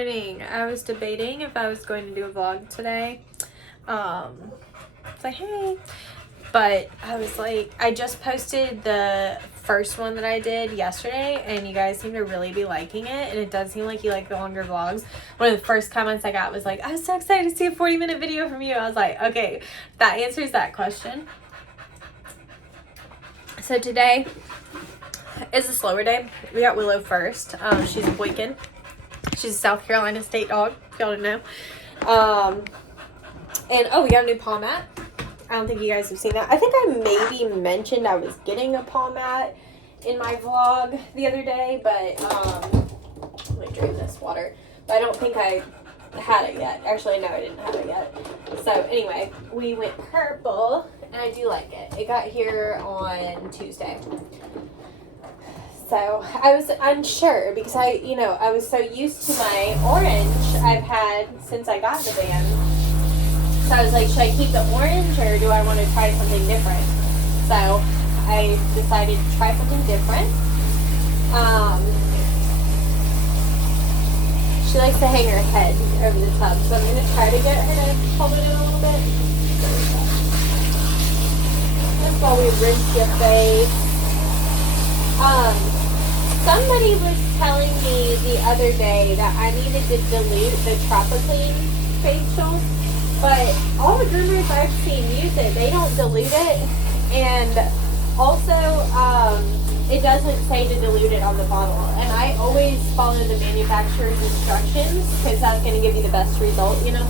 morning. I was debating if I was going to do a vlog today. It's like, hey. But I was like, I just posted the first one that I did yesterday, and you guys seem to really be liking it, and it does seem like you like the longer vlogs. One of the first comments I got was like, I was so excited to see a 40-minute video from you. I was like, okay, that answers that question. So today is a slower day. We got Willow first. She's a Boykin. She's a South Carolina state dog, if y'all didn't know. And we got a new paw mat. I don't think you guys have seen that. I think I maybe mentioned I was getting a paw mat in my vlog the other day, but let me drain this water. But I don't think I had it yet. Actually, no, I didn't have it yet. So anyway, we went purple, and I do like it. It got here on Tuesday. So I was unsure because I was so used to my orange I've had since I got the band. So I was like, should I keep the orange or do I want to try something different? So I decided to try something different. She likes to hang her head over the tub, so I'm going to try to get her to hold it in a little bit. That's while we rinse your face. Somebody was telling me the other day that I needed to dilute the Tropiclean facial. But all the groomers I've seen use it, they don't dilute it. And also, it doesn't say to dilute it on the bottle. And I always follow the manufacturer's instructions because that's going to give you the best result, you know.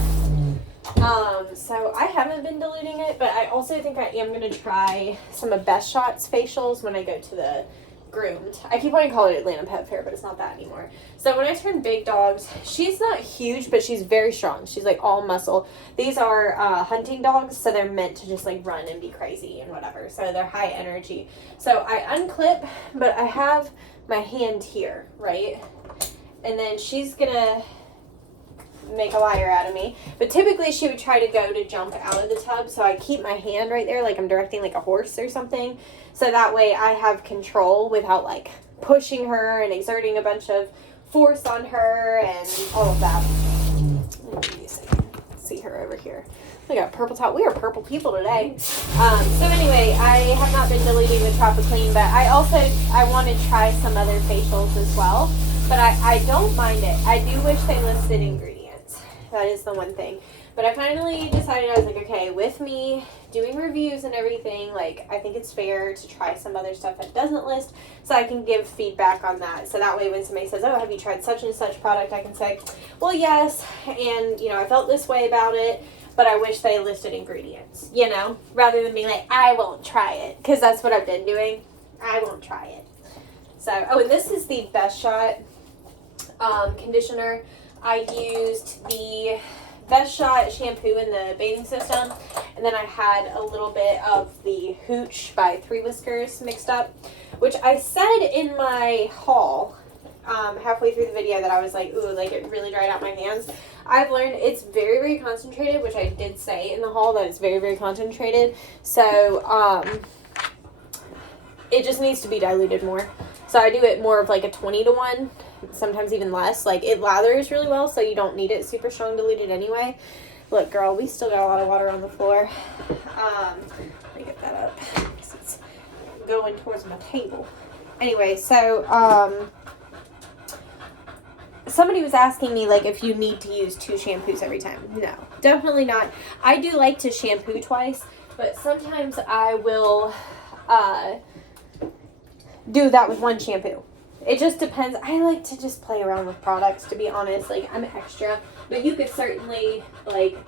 So I haven't been diluting it, but I also think I am going to try some of Best Shot's facials when I go to the groomed. I keep wanting to call it Atlanta Pet Fair, but it's not that anymore. So when I turn big dogs, she's not huge, but she's very strong. She's like all muscle. These are hunting dogs, so they're meant to just like run and be crazy and whatever. So they're high energy. So I unclip, but I have my hand here, right? And then she's gonna make a liar out of me. But typically she would try to go to jump out of the tub, so I keep my hand right there like I'm directing like a horse or something. So that way I have control without like pushing her and exerting a bunch of force on her and all of that. Let me see her over here. We got a purple top. We are purple people today. So anyway, I have not been deleting the Tropiclean, but I want to try some other facials as well. But I don't mind it. I do wish they listed ingredients. That is the one thing. But I finally decided, I was like, okay, with me doing reviews and everything, like, I think it's fair to try some other stuff that doesn't list so I can give feedback on that. So that way when somebody says, oh, have you tried such and such product, I can say, well, yes, and, I felt this way about it, but I wish they listed ingredients, rather than being like, I won't try it, because that's what I've been doing. I won't try it. So, and this is the Best Shot conditioner. I used the Best Shot shampoo in the bathing system, and then I had a little bit of the Hooch by Three Whiskers mixed up, which I said in my haul halfway through the video that I was like, ooh, like it really dried out my hands. I've learned it's very, very concentrated, which I did say in the haul that it's very, very concentrated. So it just needs to be diluted more. So I do it more of like a 20-to-1, sometimes even less. Like, it lathers really well, so you don't need it super strong diluted anyway. Look, girl, we still got a lot of water on the floor. Let me get that up because it's going towards my table. Anyway, so somebody was asking me, like, if you need to use 2 shampoos every time. No, definitely not. I do like to shampoo twice, but sometimes I will do that with 1 shampoo. It just depends. I like to just play around with products, to be honest. Like, I'm extra, but you could certainly, like,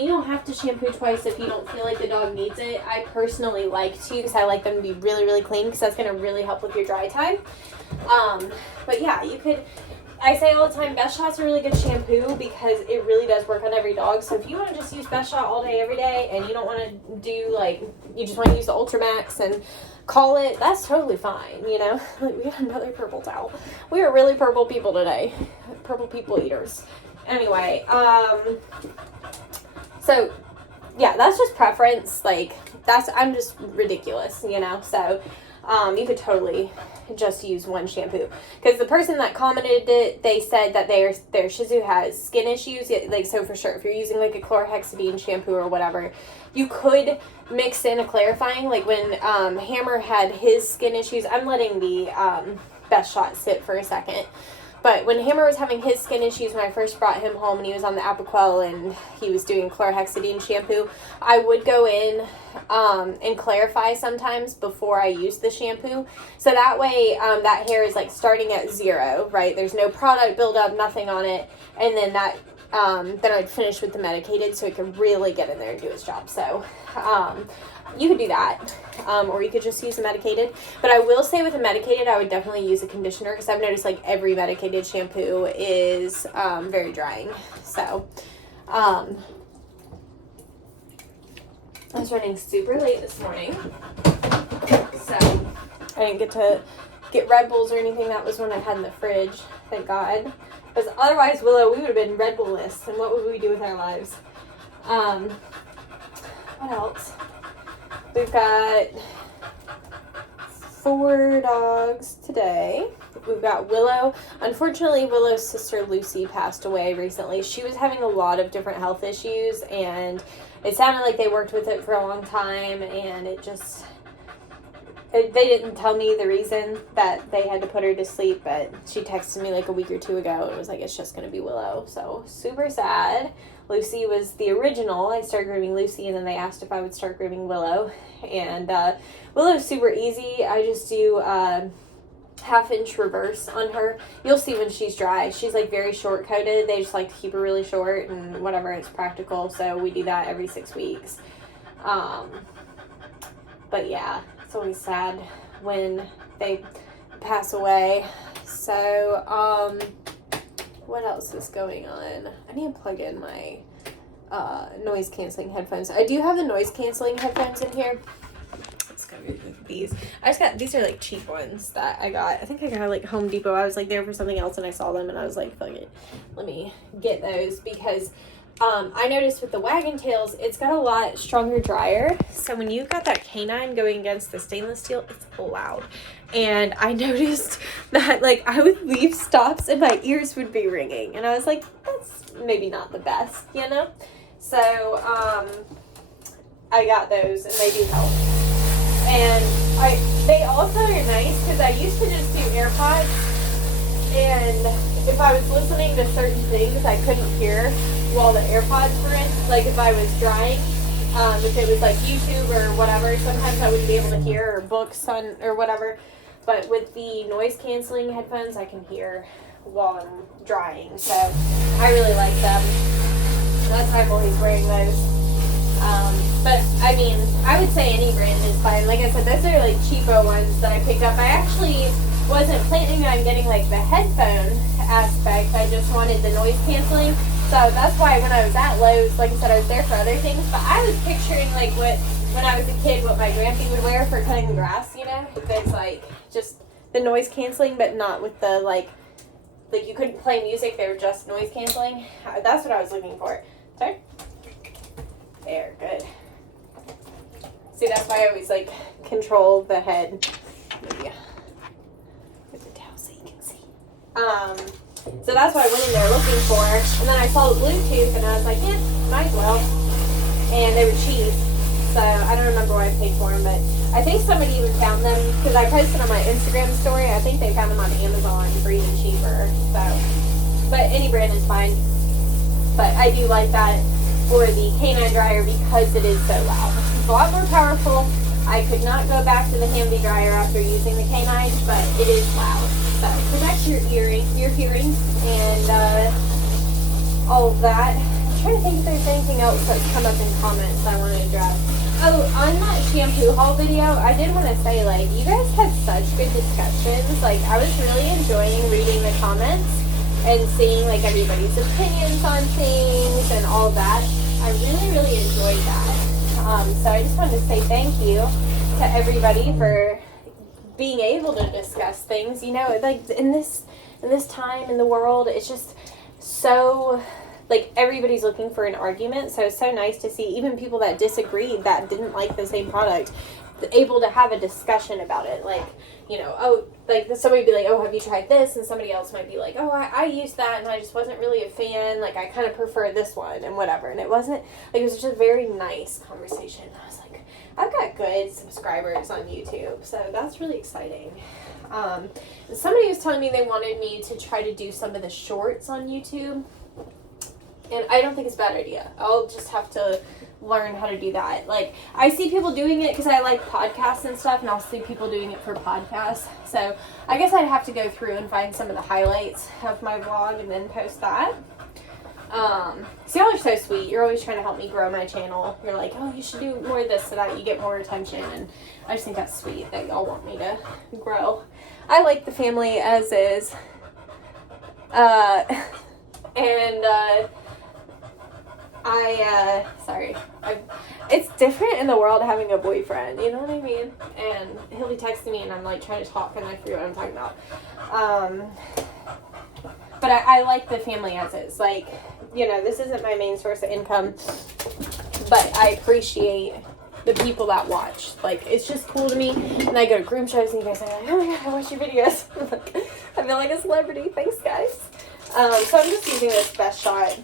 you don't have to shampoo twice if you don't feel like the dog needs it. I personally like to, because I like them to be really, really clean, because that's going to really help with your dry time. But yeah, you could, I say all the time, Best Shot's a really good shampoo because it really does work on every dog. So if you want to just use Best Shot all day, every day, and you don't want to do, like, you just want to use the Ultramax and call it, that's totally fine, Like, we got another purple towel. We are really purple people today. Purple people eaters. Anyway, so, yeah, that's just preference. Like, I'm just ridiculous, So, you could totally just use one shampoo. Because the person that commented it, they said that their Shih Tzu has skin issues. Like, so for sure, if you're using like a chlorhexidine shampoo or whatever, you could mix in a clarifying. Like when Hammer had his skin issues, I'm letting the Best Shot sit for a second. But when Hammer was having his skin issues when I first brought him home and he was on the Apoquel and he was doing chlorhexidine shampoo, I would go in and clarify sometimes before I use the shampoo. So that way that hair is like starting at 0, right? There's no product buildup, nothing on it. And then that then I'd finish with the medicated so it could really get in there and do its job. So you could do that, or you could just use the medicated. But I will say with the medicated, I would definitely use a conditioner because I've noticed like every medicated shampoo is very drying. So I was running super late this morning, so I didn't get to get Red Bulls or anything. That was one I had in the fridge, thank God. Because otherwise, Willow, we would have been Red Bull-less, and what would we do with our lives? What else? We've got 4 dogs today. We've got Willow. Unfortunately, Willow's sister Lucy passed away recently. She was having a lot of different health issues, and it sounded like they worked with it for a long time, and they didn't tell me the reason that they had to put her to sleep, but she texted me like a week or 2 ago and was like, it's just going to be Willow. So super sad. Lucy was the original. I started grooming Lucy, and then they asked if I would start grooming Willow. And Willow's super easy. I just do 1/2-inch reverse on her. You'll see when she's dry. She's like very short coated. They just like to keep her really short and whatever, it's practical. So we do that every 6 weeks. But yeah, it's always sad when they pass away. So, what else is going on? I need to plug in my noise canceling headphones. I do have the noise canceling headphones in here. Let's go with these. These are like cheap ones that I got. I think I got like Home Depot. I was like there for something else and I saw them and I was like, fuck it, let me get those because I noticed with the Wagon Tails, it's got a lot stronger dryer. So when you've got that canine going against the stainless steel, it's loud. And I noticed that like I would leave stops and my ears would be ringing. And I was like, that's maybe not the best, you know? So I got those and they do help. And they also are nice because I used to just do AirPods. And if I was listening to certain things I couldn't hear while the AirPods were in, like if I was drying, if it was like YouTube or whatever, sometimes I wouldn't be able to hear, or books on or whatever. But with the noise canceling headphones, I can hear while I'm drying. So I really like them. That's why I'm always wearing those. But I mean, I would say any brand is fine. Like I said, those are like cheapo ones that I picked up. I actually wasn't planning on getting like the headphone aspect. I just wanted the noise canceling. So that's why when I was at Lowe's, like I said, I was there for other things. But I was picturing like when I was a kid, what my grandpa would wear for cutting grass, you know? There's like just the noise canceling, but not with the like you couldn't play music, they were just noise canceling. That's what I was looking for. Sorry? There, good. See, that's why I always like control the head. Maybe with the towel so you can see. So that's what I went in there looking for. And then I saw the Bluetooth and I was like, yeah, might as well. And they were cheap. So I don't remember what I paid for them, but I think somebody even found them because I posted on my Instagram story. I think they found them on Amazon for even cheaper. So, but any brand is fine. But I do like that for the canine dryer because it is so loud. It's a lot more powerful. I could not go back to the Hamby dryer after using the canine, but it is loud. So protect your hearing and all of that. I'm trying to think if there's anything else that's come up in comments I want to address. Oh, on that shampoo haul video, I did want to say, like, you guys had such good discussions. Like, I was really enjoying reading the comments and seeing, like, everybody's opinions on things and all that. I really, really enjoyed that. So I just wanted to say thank you to everybody for being able to discuss things. You know, like, in this time in the world, it's just so... like, everybody's looking for an argument, so it's so nice to see even people that disagreed, that didn't like the same product, able to have a discussion about it. Like, you know, oh, like somebody would be like, oh, have you tried this? And somebody else might be like, oh, I used that and I just wasn't really a fan. Like, I kind of prefer this one and whatever. And it wasn't, like, it was just a very nice conversation. I was like, I've got good subscribers on YouTube, so that's really exciting. Somebody was telling me they wanted me to try to do some of the shorts on YouTube, and I don't think it's a bad idea. I'll just have to learn how to do that. Like, I see people doing it because I like podcasts and stuff, and I'll see people doing it for podcasts. So I guess I'd have to go through and find some of the highlights of my vlog and then post that. So y'all are so sweet. You're always trying to help me grow my channel. You're like, oh, you should do more of this so that you get more attention, and I just think that's sweet that y'all want me to grow. I like the family as is. It's different in the world having a boyfriend, you know what I mean? And he'll be texting me and I'm like trying to talk and I forget what I'm talking about. But I like the family as is. Like, you know, this isn't my main source of income, but I appreciate the people that watch. Like, it's just cool to me. And I go to groom shows and you guys are like, oh my god, I watch your videos. I'm like, I feel like a celebrity. Thanks, guys. So I'm just using this Best Shot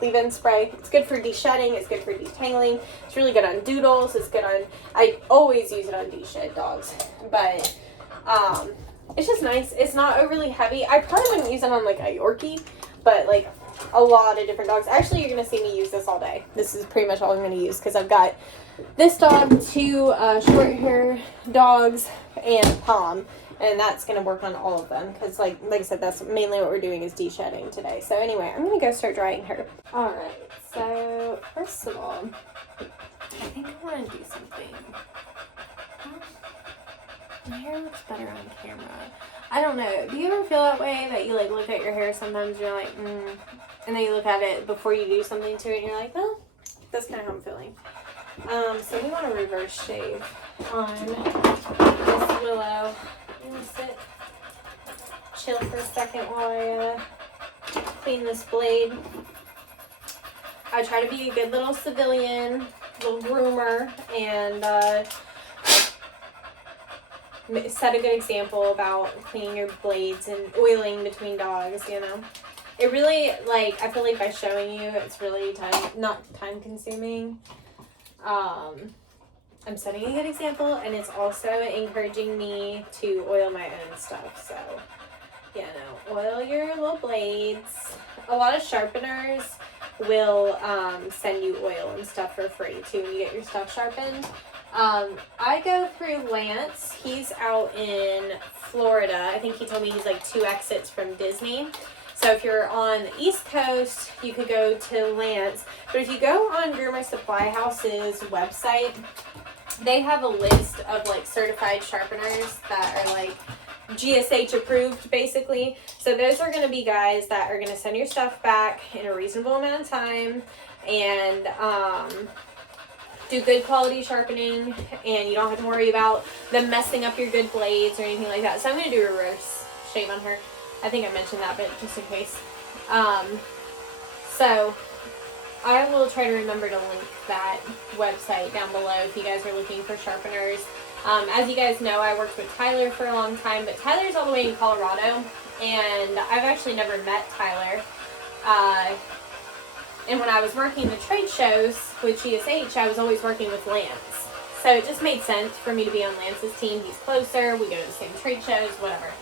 leave-in spray. It's good for de-shedding. It's good for detangling. It's really good on doodles. It's good on, I always use it on de-shed dogs. But it's just nice. It's not overly heavy. I probably wouldn't use it on like a Yorkie, but like a lot of different dogs. Actually, you're going to see me use this all day. This is pretty much all I'm going to use because I've got this dog, 2 short hair dogs, and Pom. And that's going to work on all of them because, like I said, that's mainly what we're doing is de-shedding today. So anyway, I'm going to go start drying her. All right. So first of all, I think I want to do something. My hair looks better on camera. I don't know. Do you ever feel that way that you like look at your hair sometimes and you're like, and then you look at it before you do something to it and you're like, well, that's kind of how I'm feeling. So we want to reverse shave on this willow. I'm gonna sit, chill for a second while I clean this blade. I try to be a good little civilian, little groomer, and set a good example about cleaning your blades and oiling between dogs, you know. It really, like, I feel like by showing you, it's really not time consuming. I'm setting a good example, and it's also encouraging me to oil my own stuff. So, you know, oil your little blades. A lot of sharpeners will send you oil and stuff for free too when you get your stuff sharpened. I go through Lance. He's out in Florida. I think he told me he's like 2 exits from Disney. So if you're on the East Coast, you could go to Lance. But if you go on Groomer Supply House's website, they have a list of like certified sharpeners that are like GSH approved basically. So those are going to be guys that are going to send your stuff back in a reasonable amount of time and do good quality sharpening, and you don't have to worry about them messing up your good blades or anything like that. So I'm going to do a reverse shave on her. I think I mentioned that, but just in case. So I will try to remember to link that website down below if you guys are looking for sharpeners. As you guys know, I worked with Tyler for a long time, but Tyler's all the way in Colorado, and I've actually never met Tyler. And when I was working the trade shows with GSH, I was always working with Lance. So it just made sense for me to be on Lance's team. He's closer, we go to the same trade shows, whatever.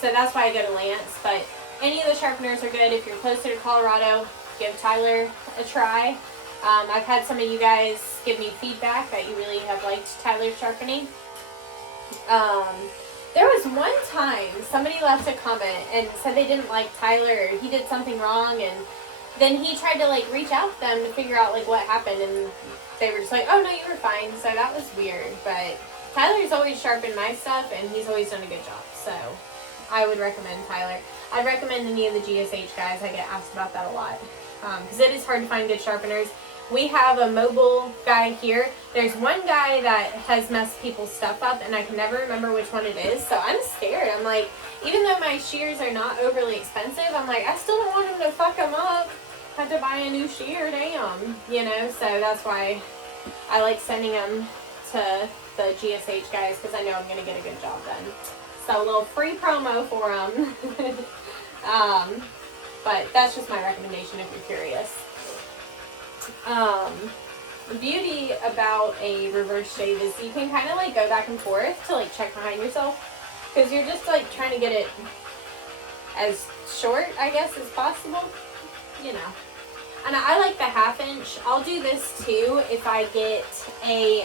So that's why I go to Lance, but any of the sharpeners are good. If you're closer to Colorado, give Tyler a try. I've had some of you guys give me feedback that you really have liked Tyler's sharpening. There was one time somebody left a comment and said they didn't like Tyler, or he did something wrong, and then he tried to like reach out to them to figure out like what happened, and they were just like, oh no, you were fine. So that was weird, but Tyler's always sharpened my stuff and he's always done a good job, so I would recommend Tyler. I'd recommend any of the GSH guys. I get asked about that a lot because it is hard to find good sharpeners. We have a mobile guy here. There's one guy that has messed people's stuff up, and I can never remember which one it is, so I'm scared. I'm like, even though my shears are not overly expensive, I'm like, I still don't want him to fuck them up. Have to buy a new shear, damn. You know, so that's why I like sending them to the GSH guys because I know I'm going to get a good job done. So a little free promo for them. But that's just my recommendation if you're curious. The beauty about a reverse shave is you can kind of like go back and forth to like check behind yourself, because you're just like trying to get it as short, I guess, as possible, you know. And I like the 1/2 inch. I'll do this too if I get a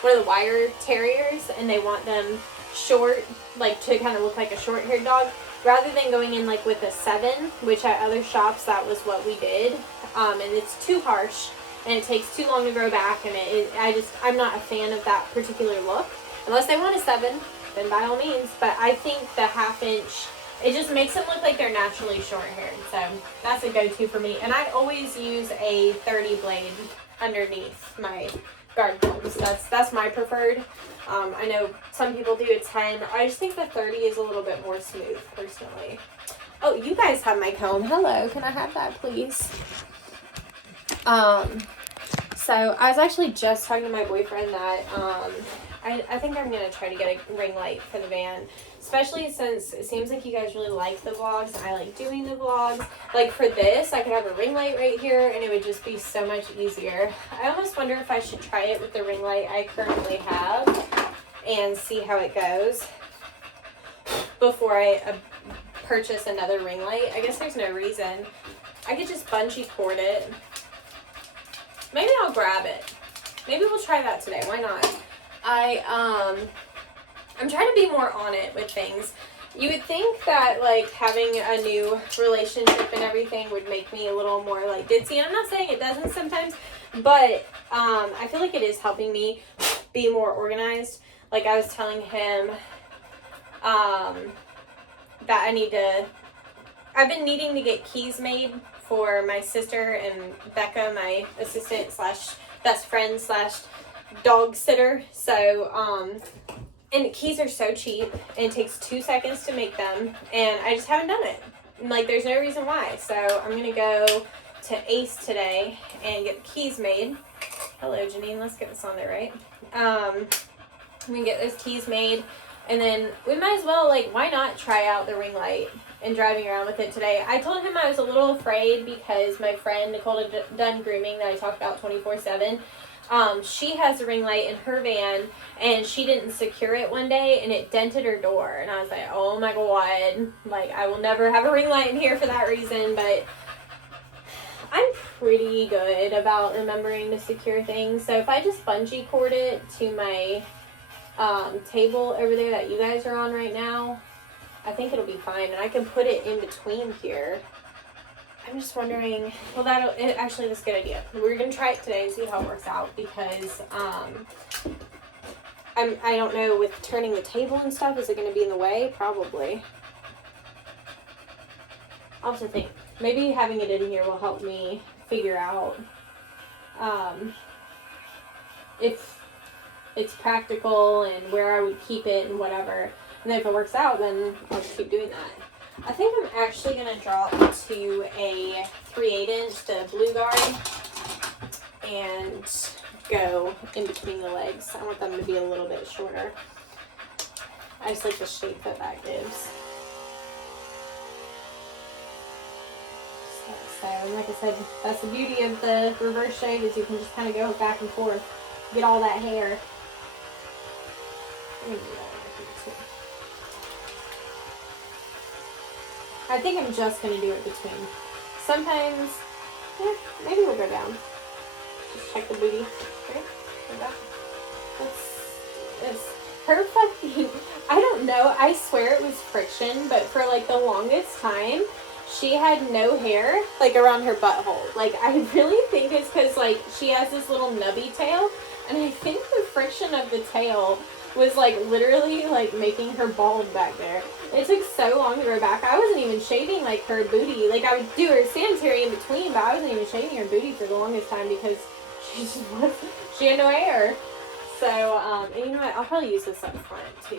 one of the wire terriers and they want them short, like to kind of look like a short haired dog, rather than going in like with a 7, which at other shops that was what we did. And it's too harsh and it takes too long to grow back, and I'm not a fan of that particular look. Unless they want a 7, then by all means. But I think the 1/2 inch, it just makes them look like they're naturally short-haired. So that's a go-to for me. And I always use a 30 blade underneath my guard combs. That's my preferred. I know some people do a 10. I just think the 30 is a little bit more smooth, personally. Oh, you guys have my comb. Hello, can I have that, please? So I was actually just talking to my boyfriend that I think I'm going to try to get a ring light for the van, especially since it seems like you guys really like the vlogs. I like doing the vlogs. Like for this, I could have a ring light right here and it would just be so much easier. I almost wonder if I should try it with the ring light I currently have and see how it goes before I purchase another ring light. I guess there's no reason. I could just bungee cord it. Maybe I'll grab it. Maybe we'll try that today. Why not? I'm trying to be more on it with things. You would think that like having a new relationship and everything would make me a little more like ditzy, and I'm not saying it doesn't sometimes, but I feel like it is helping me be more organized. Like I was telling him that I've been needing to get keys made for my sister and Becca, my assistant slash best friend slash dog sitter. So and keys are so cheap and it takes 2 seconds to make them, and I just haven't done it. Like there's no reason why. So I'm gonna go to Ace today and get the keys made. Hello Janine, let's get this on there, right? I'm gonna get those keys made, and then we might as well, like, why not try out the ring light and driving around with it today. I told him I was a little afraid because my friend Nicole had done grooming that I talked about 24/7. She has a ring light in her van and she didn't secure it one day and it dented her door, and I was like, oh my god, like I will never have a ring light in here for that reason. But I'm pretty good about remembering to secure things, so if I just bungee cord it to my table over there that you guys are on right now, I think it'll be fine, and I can put it in between here. I'm just wondering, well, actually, that's a good idea. We're going to try it today and see how it works out, because I don't know, with turning the table and stuff, is it going to be in the way? Probably. I'll have to think. Maybe having it in here will help me figure out if it's practical and where I would keep it and whatever. And then if it works out, then I'll just keep doing that. I think I'm actually going to drop to a 3/8 inch, the Blue Guard, and go in between the legs. I want them to be a little bit shorter. I just like the shape that gives. So, like I said, that's the beauty of the reverse shave, is you can just kind of go back and forth, get all that hair. I'm gonna do that right here too. I think I'm just going to do it between. Sometimes, maybe we'll go down. Just check the booty. Okay, like that. It's her fucking, I don't know, I swear it was friction, but for like the longest time, she had no hair, like around her butthole. Like, I really think it's because, like, she has this little nubby tail, and I think the friction of the tail was like literally like making her bald back there. It took so long to grow back. I wasn't even shaving like her booty. Like I would do her sanitary in between, but I wasn't even shaving her booty for the longest time because she had no hair. So and you know what? I'll probably use this up front too.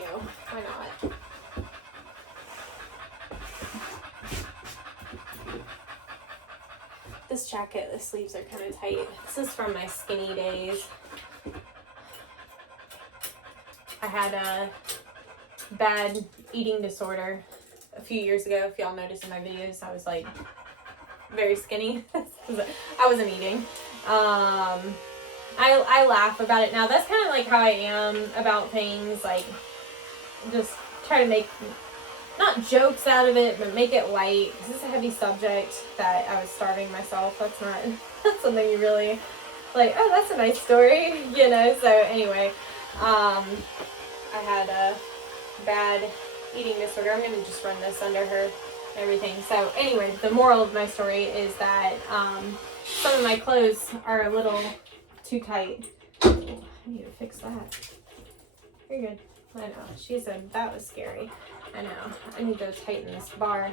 Why not? this jacket, the sleeves are kind of tight. This is from my skinny days. I had a bad eating disorder a few years ago. If y'all notice in my videos, I was like very skinny. I wasn't eating. I laugh about it now. That's kind of like how I am about things. Like, just try to make, not jokes out of it, but make it light. This is a heavy subject that I was starving myself. That's not something you really, like, oh, that's a nice story, you know? So anyway, I had a bad eating disorder. I'm going to just run this under her and everything. So anyway, the moral of my story is that some of my clothes are a little too tight. I need to fix that. You're good. I know. She said that was scary. I know. I need to tighten this bar.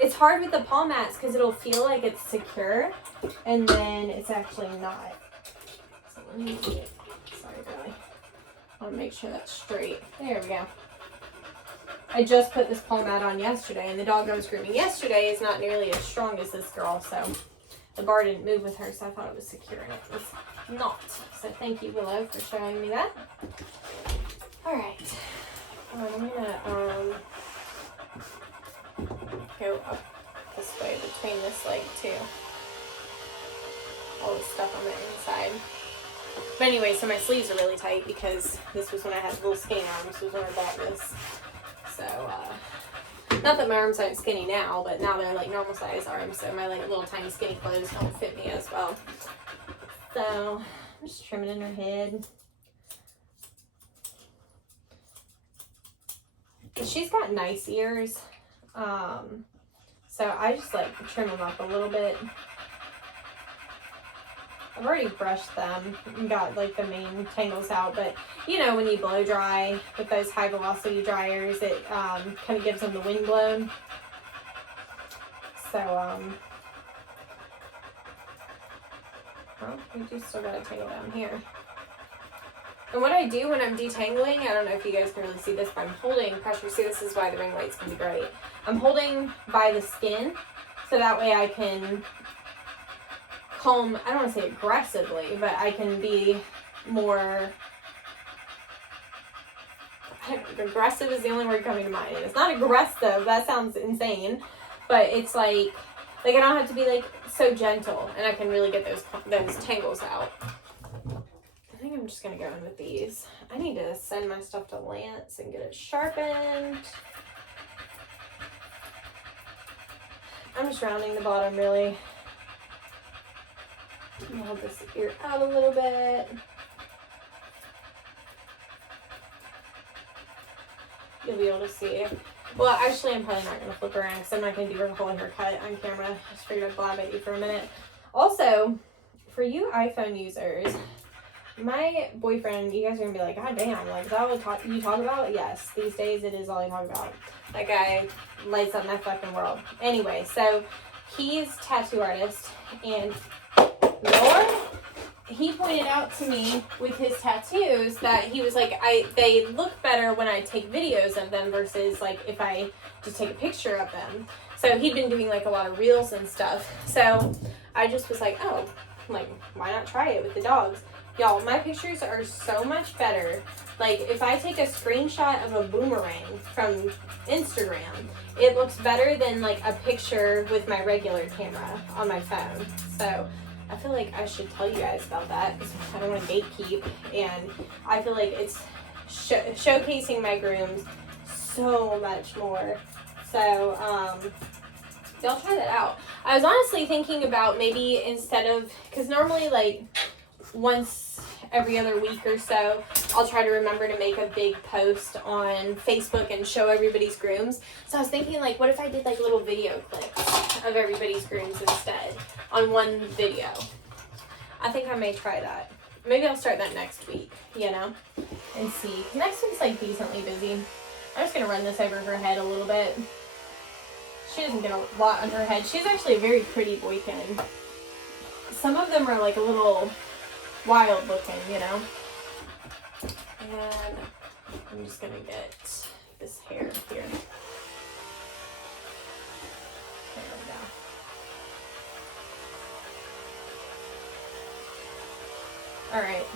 It's hard with the palm mats because it'll feel like it's secure and then it's actually not. So let me get, sorry, Billy. I want to make sure that's straight. There we go. I just put this palm mat on yesterday, and the dog I was grooming yesterday is not nearly as strong as this girl, so the bar didn't move with her, so I thought it was secure, and it was not. So thank you, Willow, for showing me that. All right. I'm gonna go up this way between this leg too. All this stuff on the inside. But anyway, so my sleeves are really tight because this was when I had little skinny arms. This was when I bought this. So, not that my arms aren't skinny now, but now they're like normal size arms. So my like little tiny skinny clothes don't fit me as well. So I'm just trimming in her head. She's got nice ears. So I just like trim them up a little bit. I've already brushed them and got like the main tangles out, but you know, when you blow dry with those high velocity dryers, it kind of gives them the wind blown. So, well, we do still got a tangle down here. And what I do when I'm detangling, I don't know if you guys can really see this, but I'm holding pressure. See, this is why the ring lights can be bright. I'm holding by the skin, so that way I can comb, I don't want to say aggressively, but I can be more, aggressive is the only word coming to mind. And it's not aggressive, that sounds insane, but it's like I don't have to be like so gentle, and I can really get those tangles out. I think I'm just going to go in with these. I need to send my stuff to Lance and get it sharpened. I'm just rounding the bottom really. Hold this ear out a little bit. You'll be able to see. Well, actually, I'm probably not going to flip around because I'm not going to do her whole haircut on camera. I just figured I'd blab at you for a minute. Also, for you iPhone users, my boyfriend, you guys are going to be like, God damn, like, is that what you talk about? Yes, these days it is all I talk about. That guy lights up my fucking world. Anyway, so he's a tattoo artist, and Lord, he pointed out to me with his tattoos that he was like, they look better when I take videos of them versus like if I just take a picture of them. So he'd been doing like a lot of reels and stuff. So I just was like, oh, like, why not try it with the dogs? Y'all, my pictures are so much better. Like, if I take a screenshot of a boomerang from Instagram, it looks better than like a picture with my regular camera on my phone. So I feel like I should tell you guys about that because I don't want to gatekeep, and I feel like it's showcasing my grooms so much more. So y'all try that out. I was honestly thinking about maybe instead of, because normally like once every other week or so, I'll try to remember to make a big post on Facebook and show everybody's grooms. So I was thinking, like, what if I did like little video clips of everybody's grooms instead on one video? I think I may try that. Maybe I'll start that next week, you know, and see. Next week's like decently busy. I'm just gonna run this over her head a little bit. She doesn't get a lot on her head. She's actually a very pretty boykin. Some of them are like a little wild looking, you know. And I'm just gonna get this hair here. There we go. All right.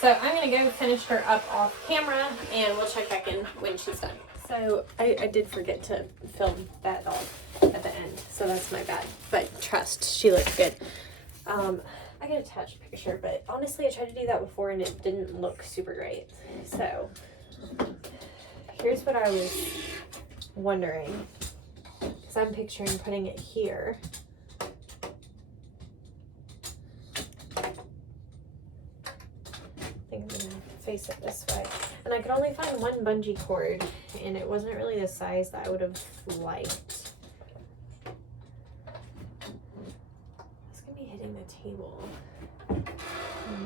So I'm going to go finish her up off camera, and we'll check back in when she's done. So I did forget to film that dog at the end, so that's my bad. But trust, she looks good. I can attach a picture, but honestly I tried to do that before and it didn't look super great. So here's what I was wondering, because I'm picturing putting it here. I think I'm gonna face it this way. And I could only find one bungee cord, and it wasn't really the size that I would have liked. It's gonna be hitting the table.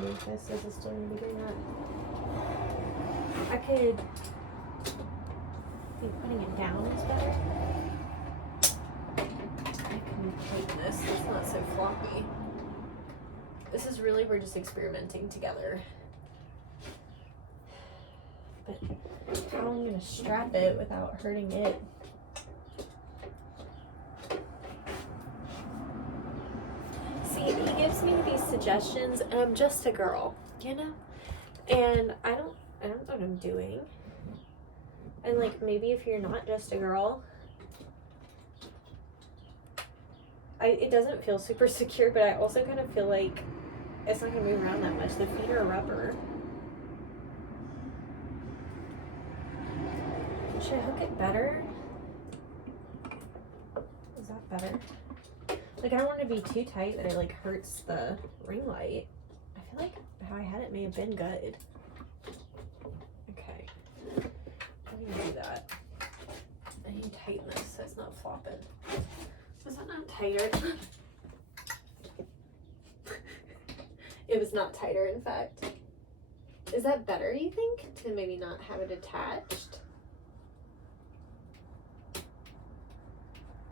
Move this. Is it still gonna be doing that? I could think putting it down is better. I can tighten this. It's not so floppy. This is really, we're just experimenting together. But how I'm gonna strap it without hurting it. See, he gives me these suggestions, and I'm just a girl, you know? And I don't know what I'm doing. And like, maybe if you're not just a girl, it doesn't feel super secure, but I also kind of feel like it's not gonna move around that much. The feet are rubber. Should I hook it better? Is that better? Like, I don't want to be too tight that it like hurts the ring light. I feel like how I had it may have been good. Okay. I'm gonna do that. I need to tighten this so it's not flopping. Was that not tighter? It was not tighter, in fact. Is that better, you think? To maybe not have it attached?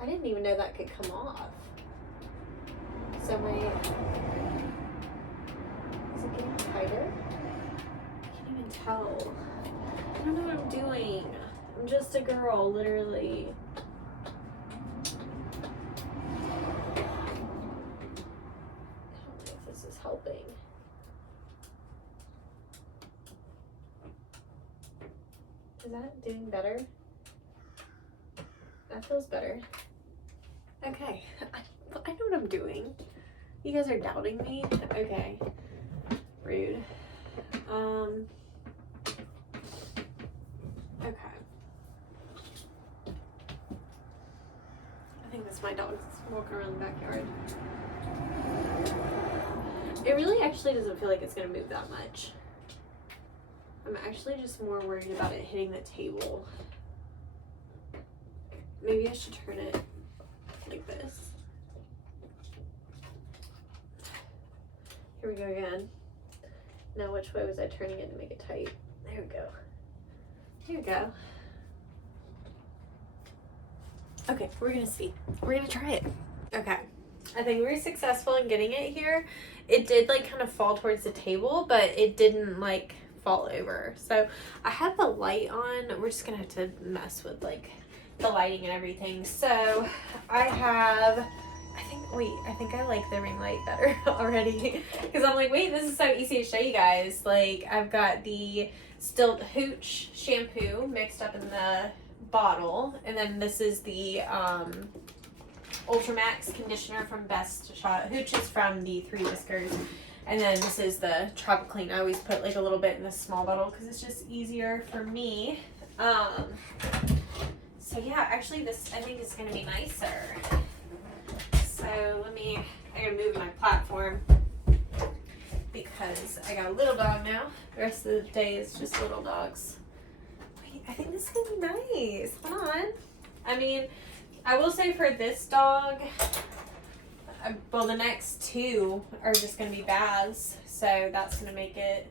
I didn't even know that could come off. So is it getting tighter? I can't even tell. I don't know what I'm doing. I'm just a girl, literally. I don't know if this is helping. Is that doing better? That feels better. Okay, I know what I'm doing. You guys are doubting me? Okay. Rude. Okay. I think that's my dog walking around the backyard. It really actually doesn't feel like it's gonna move that much. I'm actually just more worried about it hitting the table. Maybe I should turn it like this. Here we go again. Now which way was I turning it to make it tight? There we go. Here we go. Okay, we're gonna see. We're gonna try it. Okay. I think we were successful in getting it here. It did like kind of fall towards the table, but it didn't like fall over. So I have the light on. We're just gonna have to mess with like the lighting and everything. So I have, I think I like the ring light better already, because I'm like, wait, this is so easy to show you guys. Like, I've got the Stilt Hooch shampoo mixed up in the bottle, and then this is the Ultramax conditioner from Best Shot. Hooch is from the Three Whiskers, and then this is the Tropic Clean. I always put like a little bit in this small bottle because it's just easier for me. So yeah, actually this, I think, is going to be nicer. So I gotta move my platform because I got a little dog now. The rest of the day is just little dogs. Wait, I think this is going to be nice. Hold on. I mean, I will say for this dog, well, the next two are just going to be baths. So that's going to make it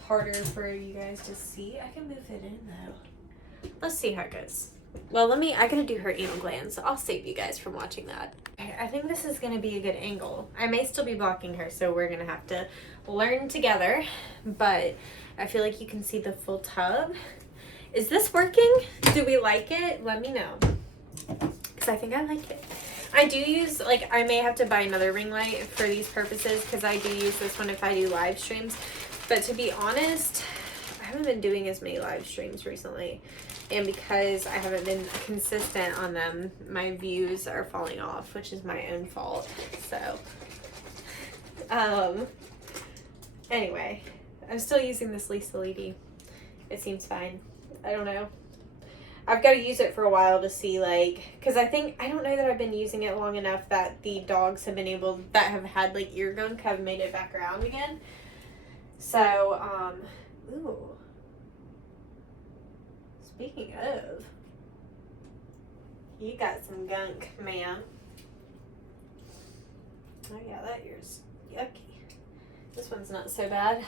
harder for you guys to see. I can move it in though. Let's see how it goes. Well, I gotta do her anal glands, so I'll save you guys from watching that. Okay, I think this is gonna be a good angle. I may still be blocking her, so we're gonna have to learn together, but I feel like you can see the full tub. Is this working? Do we like it? Let me know, because I think I like it. I do use, like, I may have to buy another ring light for these purposes because I do use this one if I do live streams. But to be honest, I haven't been doing as many live streams recently. And because I haven't been consistent on them, my views are falling off, which is my own fault. So, anyway, I'm still using this Lisa Lady. It seems fine. I don't know. I've got to use it for a while to see, like, because I don't know that I've been using it long enough that the dogs have been able, that have had, like, ear gunk have made it back around again. So, ooh. Speaking of, you got some gunk, man. Oh yeah, that ear's yucky. This one's not so bad.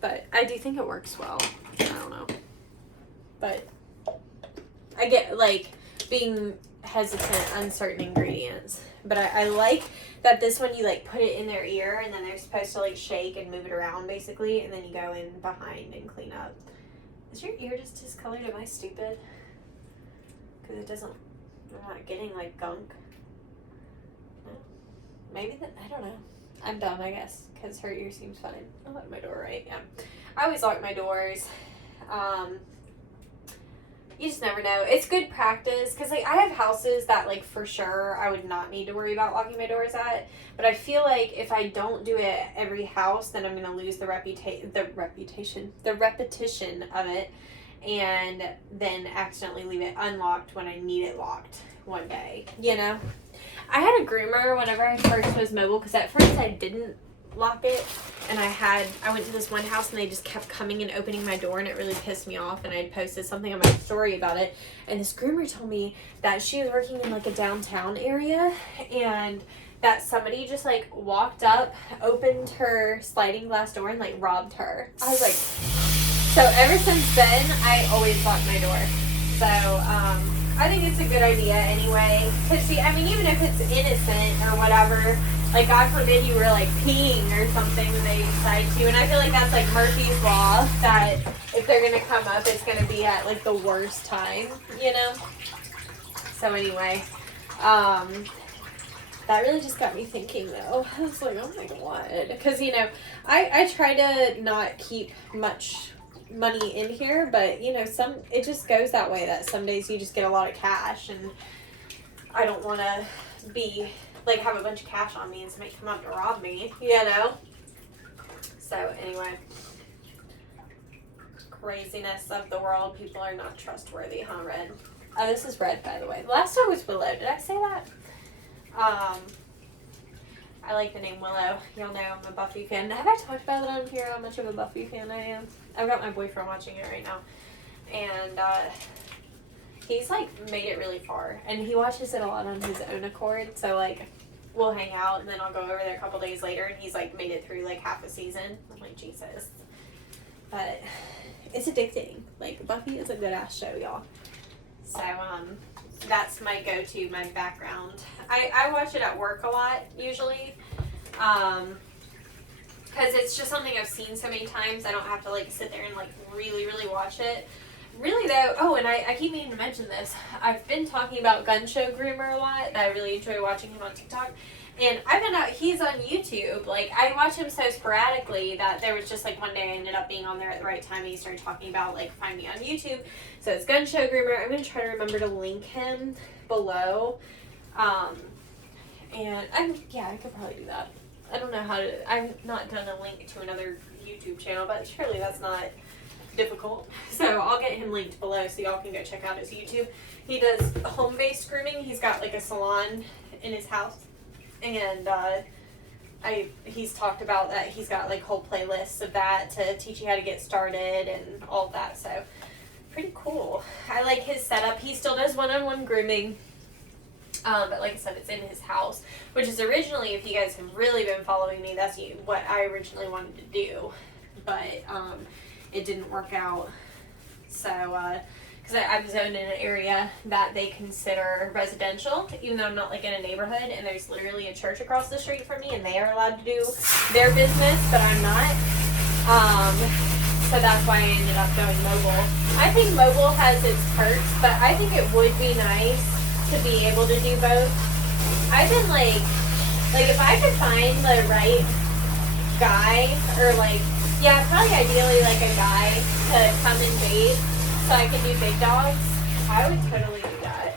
But I do think it works well. I don't know. But I get, like, being hesitant on certain ingredients. But I like that this one, you, like, put it in their ear, and then they're supposed to, like, shake and move it around, basically, and then you go in behind and clean up. Is your ear just discolored? Am I stupid? Because it doesn't, I'm not getting, like, gunk. No. Maybe that, I don't know. I'm dumb, I guess, because her ear seems fine. I locked my door, right? Yeah. I always lock my doors. You just never know. It's good practice because, like, I have houses that, like, for sure I would not need to worry about locking my doors at. But I feel like if I don't do it at every house, then I'm going to lose the repetition of it, and then accidentally leave it unlocked when I need it locked one day, you know? I had a groomer whenever I first was mobile because at first I didn't lock it, and I went to this one house and they just kept coming and opening my door, and it really pissed me off, and I had posted something on my story about it, and this groomer told me that she was working in, like, a downtown area, and that somebody just, like, walked up, opened her sliding glass door, and, like, robbed her. I was like, so ever since then I always lock my door. So I think it's a good idea anyway, because see, I mean, even if it's innocent or whatever, like, God forbid you were, like, peeing or something when they decide to. And I feel like that's, like, Murphy's Law, that if they're going to come up, it's going to be at, like, the worst time, you know? So, anyway, that really just got me thinking, though. I was like, oh, my God. Because, you know, I try to not keep much money in here, but, you know, it just goes that way, that some days you just get a lot of cash, and I don't want to be, like, have a bunch of cash on me and somebody come up to rob me, you know? So, anyway. Craziness of the world. People are not trustworthy, huh, Red? Oh, this is Red, by the way. The last time was Willow. Did I say that? I like the name Willow. Y'all know I'm a Buffy fan. Have I talked about it on here, how much of a Buffy fan I am? I've got my boyfriend watching it right now. And, he's, like, made it really far. And he watches it a lot on his own accord. So, like, we'll hang out, and then I'll go over there a couple days later, and he's, like, made it through, like, half a season. I'm like, Jesus. But it's addicting. Like, Buffy is a good-ass show, y'all. So, that's my go-to, my background. I watch it at work a lot, usually. Because it's just something I've seen so many times, I don't have to, like, sit there and, like, really, really watch it. Really, though, oh, and I keep meaning to mention this. I've been talking about Gun Show Groomer a lot. I really enjoy watching him on TikTok. And I found out he's on YouTube. Like, I watch him so sporadically that there was just, like, one day I ended up being on there at the right time, and he started talking about, like, find me on YouTube. So it's Gun Show Groomer. I'm going to try to remember to link him below. And I could probably do that. I don't know how to, I've not done a link to another YouTube channel, but surely that's not difficult. So I'll get him linked below so y'all can go check out his YouTube. He does home-based grooming. He's got, like, a salon in his house. And he's talked about that. He's got, like, whole playlists of that to teach you how to get started and all of that. So pretty cool. I like his setup. He still does one-on-one grooming. But like I said, it's in his house, which is originally, if you guys have really been following me, that's what I originally wanted to do. But it didn't work out. So, because I'm zoned in an area that they consider residential, even though I'm not, like, in a neighborhood, and there's literally a church across the street from me, and they are allowed to do their business, but I'm not. So that's why I ended up going mobile. I think mobile has its perks, but I think it would be nice to be able to do both. I've been like if I could find the right guy, or like, yeah, probably ideally like a guy to come and bathe so I can do big dogs, I would totally do that.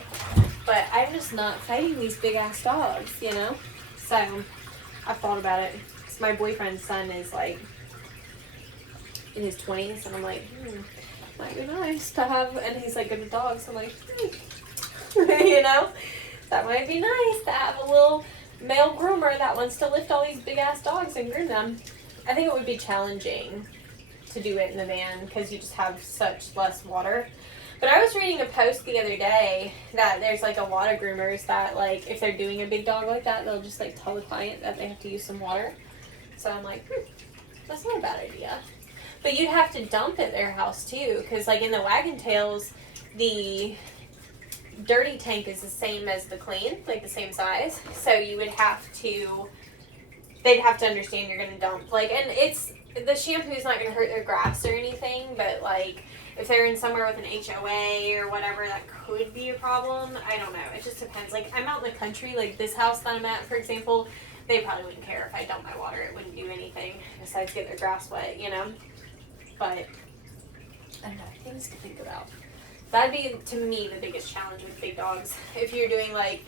But I'm just not fighting these big ass dogs, you know? So I've thought about it. Because my boyfriend's son is like in his 20s, and I'm like, might be nice to have, and he's like good with dogs. So I'm like, you know, that might be nice to have a little male groomer that wants to lift all these big ass dogs and groom them. I think it would be challenging to do it in the van because you just have such less water. But I was reading a post the other day that there's like a lot of groomers that like if they're doing a big dog like that, they'll just like tell the client that they have to use some water. So I'm like, that's not a bad idea. But you'd have to dump at their house too, because like in the wagon tails, the dirty tank is the same as the clean, like the same size. So you would have to, they'd have to understand you're going to dump. Like, and it's, the shampoo's not going to hurt their grass or anything, but like if they're in somewhere with an HOA or whatever, that could be a problem. I don't know. It just depends. Like I'm out in the country, like this house that I'm at, for example, they probably wouldn't care if I dumped my water. It wouldn't do anything besides get their grass wet, you know? But I don't know, things to think about. That'd be, to me, the biggest challenge with big dogs. If you're doing like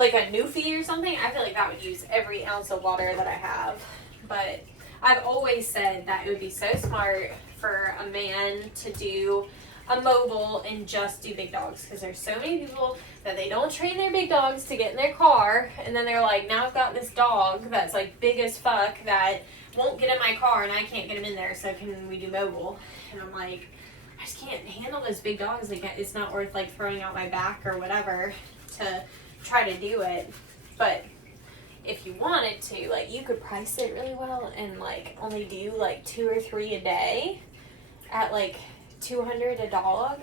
a Newfie or something, I feel like that would use every ounce of water that I have. But I've always said that it would be so smart for a man to do a mobile and just do big dogs, because there's so many people that they don't train their big dogs to get in their car, and then they're like, now I've got this dog that's like big as fuck that won't get in my car and I can't get him in there, so can we do mobile? And I'm like, I just can't handle those big dogs. Like it's not worth like throwing out my back or whatever to try to do it. But if you wanted to, like you could price it really well and like only do like 2 or 3 a day at like $200 a dog.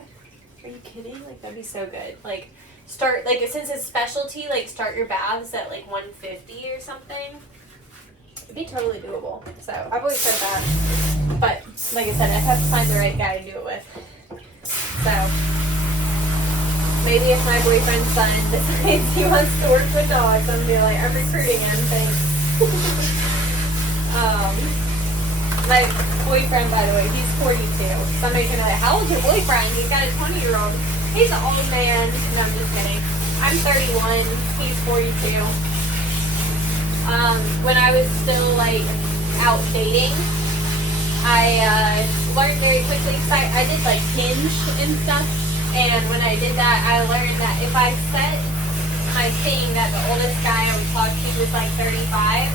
Are you kidding? Like that'd be so good. Like start, like since it's specialty, like start your baths at like $150 or something. It'd be totally doable. So I've always said that. But like I said, I have to find the right guy to do it with. So maybe if my boyfriend's son decides he wants to work with dogs, I'm gonna be like, I'm recruiting him, thanks. My boyfriend, by the way, he's 42. Somebody's gonna be like, how old's your boyfriend? He's got a 20-year-old. He's an old man. No, I'm just kidding. I'm 31. He's 42. When I was still like out dating, I learned very quickly, because I did like Hinge and stuff, and when I did that, I learned that if I set my thing that the oldest guy I would talk to was like 35,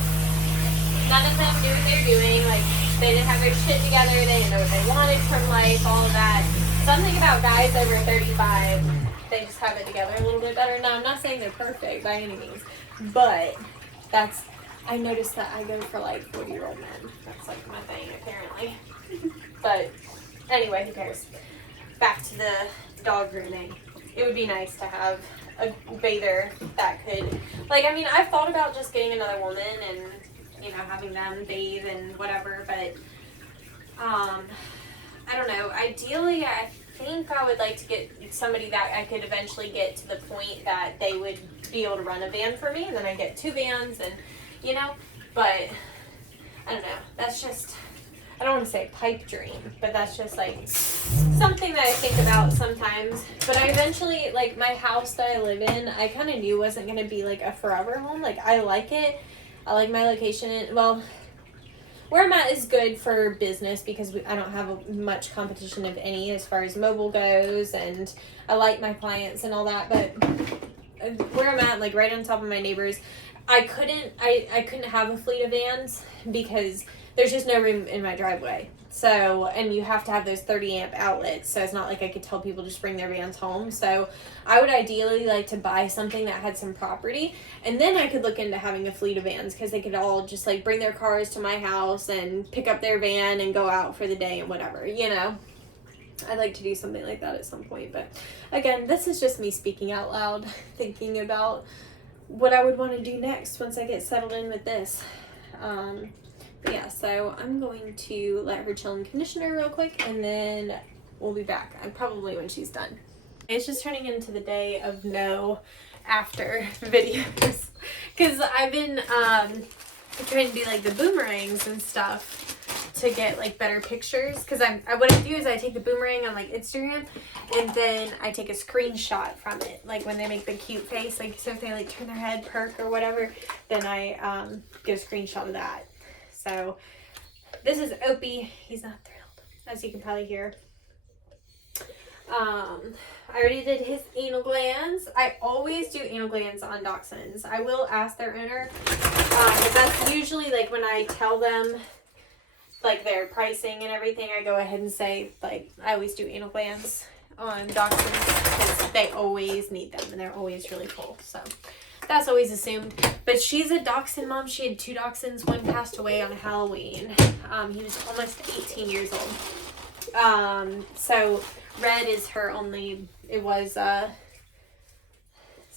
none of them knew what they were doing. Like they didn't have their shit together, they didn't know what they wanted from life, all of that. Something about guys over 35, they just have it together a little bit better. Now I'm not saying they're perfect by any means, but I noticed that I go for like 40-year-old men. That's like my thing apparently. But anyway, who cares? Back to the dog grooming. It would be nice to have a bather that could, like, I mean, I've thought about just getting another woman and, you know, having them bathe and whatever, but I don't know. Ideally, I think I would like to get somebody that I could eventually get to the point that they would be able to run a van for me, and then I get 2 vans, and you know, but I don't know. That's just, I don't want to say pipe dream, but that's just like something that I think about sometimes. But I eventually, like my house that I live in, I kind of knew wasn't going to be like a forever home. Like I like it. I like my location. Well, where I'm at is good for business because I don't have much competition of any as far as mobile goes, and I like my clients and all that. But where I'm at, like right on top of my neighbors, I couldn't have a fleet of vans because there's just no room in my driveway. So, and you have to have those 30 amp outlets. So it's not like I could tell people just bring their vans home. So I would ideally like to buy something that had some property, and then I could look into having a fleet of vans because they could all just like bring their cars to my house and pick up their van and go out for the day and whatever, you know. I'd like to do something like that at some point. But again, this is just me speaking out loud, thinking about what I would want to do next once I get settled in with this. But yeah, so I'm going to let her chill and condition her real quick, and then we'll be back. Probably when she's done. It's just turning into the day of no after videos because I've been trying to do like the boomerangs and stuff to get like better pictures, because what I do is I take the boomerang on like Instagram and then I take a screenshot from it, like when they make the cute face, like so if they like turn their head, perk or whatever, then I get a screenshot of that. So this is Opie. He's not thrilled, as you can probably hear. I already did his anal glands. I always do anal glands on dachshunds. I will ask their owner, but that's usually like when I tell them like their pricing and everything, I go ahead and say like I always do anal glands on dachshunds because they always need them and they're always really full. So that's always assumed. But she's a dachshund mom. She had 2 dachshunds. One passed away on Halloween. He was almost 18 years old. So Red is her only, it was, sorry,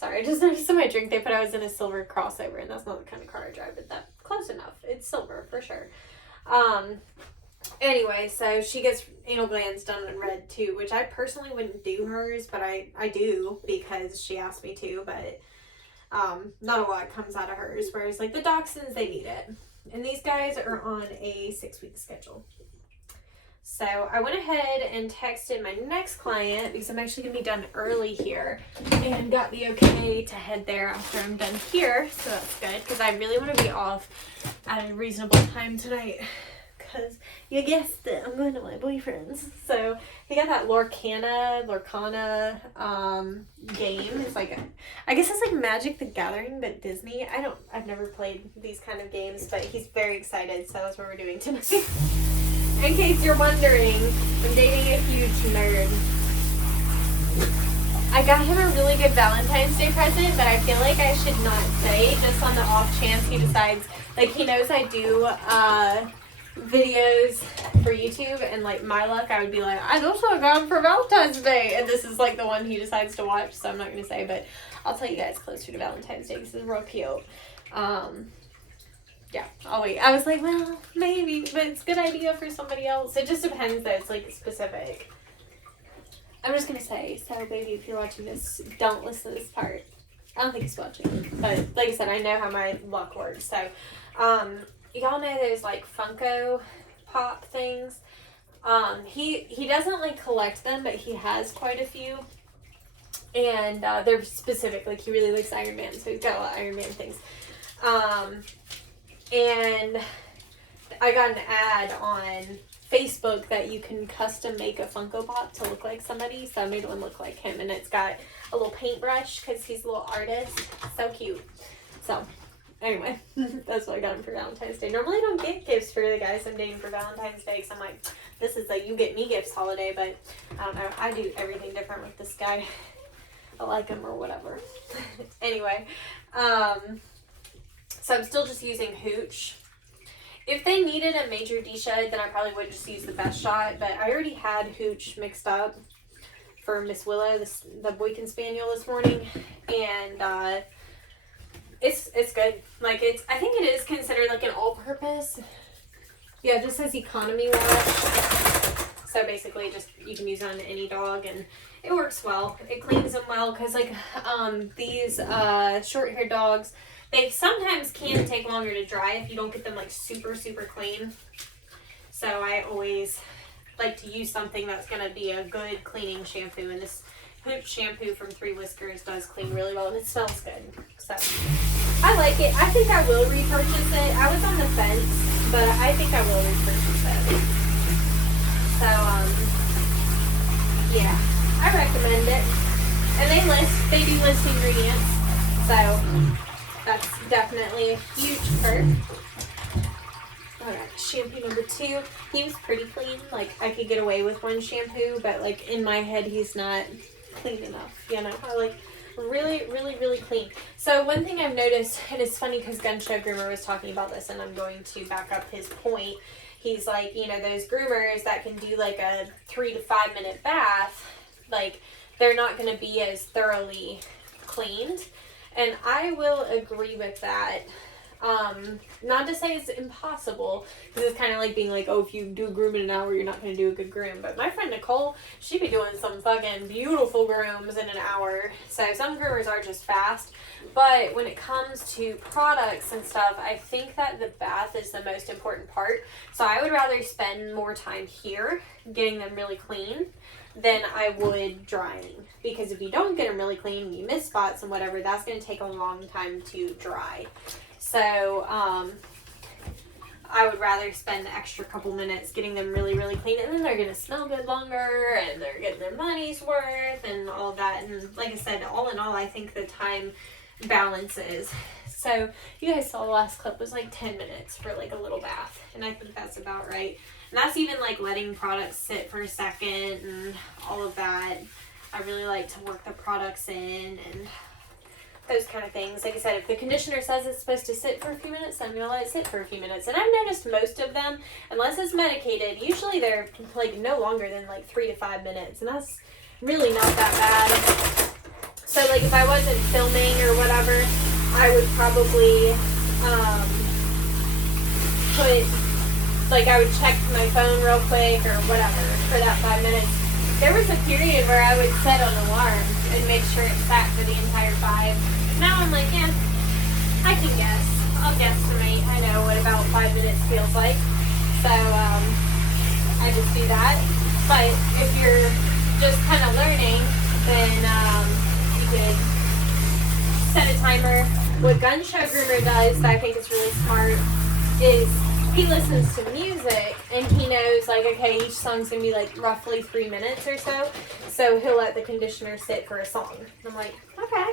I just noticed in my drink they put I was in a silver crossover, and that's not the kind of car I drive, but that's close enough. It's silver for sure. Anyway, so she gets anal glands done on Red too, which I personally wouldn't do hers, but I do because she asked me to, but not a lot comes out of hers, whereas like the dachshunds, they need it. And these guys are on a 6-week schedule. So I went ahead and texted my next client because I'm actually going to be done early here, and got the okay to head there after I'm done here. So that's good because I really want to be off at a reasonable time tonight, because you guessed it, I'm going to my boyfriend's. So he got that Lorcana game. It's like, I guess it's like Magic the Gathering, but Disney. I've never played these kind of games, but he's very excited. So that's what we're doing tonight. In case you're wondering, I'm dating a huge nerd. I got him a really good Valentine's Day present, but I feel like I should not say, just on the off chance he decides, like he knows I do videos for YouTube, and like my luck, I would be like, I also got him for Valentine's Day, and this is like the one he decides to watch, so I'm not going to say, but I'll tell you guys closer to Valentine's Day because it's real cute. Yeah, I'll wait. I was like, well, maybe, but it's a good idea for somebody else. It just depends that it's like specific. I'm just gonna say, so baby, if you're watching this, don't listen to this part. I don't think he's watching, but like I said, I know how my luck works. So, y'all know those like Funko Pop things. He doesn't like collect them, but he has quite a few, and they're specific. Like he really likes Iron Man, so he's got a lot of Iron Man things. And I got an ad on Facebook that you can custom make a Funko Pop to look like somebody. So I made one look like him, and it's got a little paintbrush because he's a little artist. So cute. So anyway, that's what I got him for Valentine's Day. Normally I don't get gifts for the guys I'm dating for Valentine's Day because I'm like, this is like you get me gifts holiday, but I don't know. I do everything different with this guy. I like him or whatever. Anyway, so I'm still just using Hooch. If they needed a major D-shed, then I probably would just use the Best Shot, but I already had Hooch mixed up for Miss Willow, the Boykin Spaniel this morning, and it's good. Like I think it is considered like an all-purpose. Yeah, it just says economy wash. So basically just you can use it on any dog, and it works well. It cleans them well, because like these short-haired dogs, they sometimes can take longer to dry if you don't get them like super clean. So I always like to use something that's going to be a good cleaning shampoo, and this Hooch shampoo from 3 Whiskers does clean really well, and it smells good. So I like it. I think I will repurchase it. I was on the fence, but I think I will repurchase it. So yeah, I recommend it. And they do list ingredients, so that's definitely a huge perk. Alright, shampoo number 2. He was pretty clean. Like, I could get away with one shampoo, but like in my head, he's not clean enough. You know, I like really clean. So one thing I've noticed, and it's funny because Gun Show Groomer was talking about this, and I'm going to back up his point. He's like, you know, those groomers that can do like a 3 to 5 minute bath, like they're not going to be as thoroughly cleaned. And I will agree with that. Not to say it's impossible, because it's kind of like being like, oh, if you do a groom in an hour, you're not going to do a good groom. But my friend Nicole, she be doing some fucking beautiful grooms in an hour. So some groomers are just fast. But when it comes to products and stuff, I think that the bath is the most important part. So I would rather spend more time here getting them really clean than I would drying. Because if you don't get them really clean, you miss spots and whatever, that's going to take a long time to dry. So, I would rather spend the extra couple minutes getting them really, really clean, and then they're going to smell good longer, and they're getting their money's worth, and all of that. And like I said, all in all, I think the time balances. So, you guys saw the last clip was like 10 minutes for like a little bath, and I think that's about right. And that's even like letting products sit for a second, and all of that. I really like to work the products in, and those kind of things. Like I said, if the conditioner says it's supposed to sit for a few minutes, then I'm going to let it sit for a few minutes. And I've noticed most of them, unless it's medicated, usually they're like no longer than like 3 to 5 minutes. And that's really not that bad. So like if I wasn't filming or whatever, I would probably I would check my phone real quick or whatever for that 5 minutes. There was a period where I would set an alarm and make sure it sat for the entire 5. Now I'm like, yeah, I can guess. I'll guesstimate. I know what about 5 minutes feels like. So, I just do that. But if you're just kind of learning, then you could set a timer. What Gun Show Groomer does that I think is really smart is he listens to music and he knows like, okay, each song's gonna be like roughly 3 minutes or so. So he'll let the conditioner sit for a song. I'm like, okay.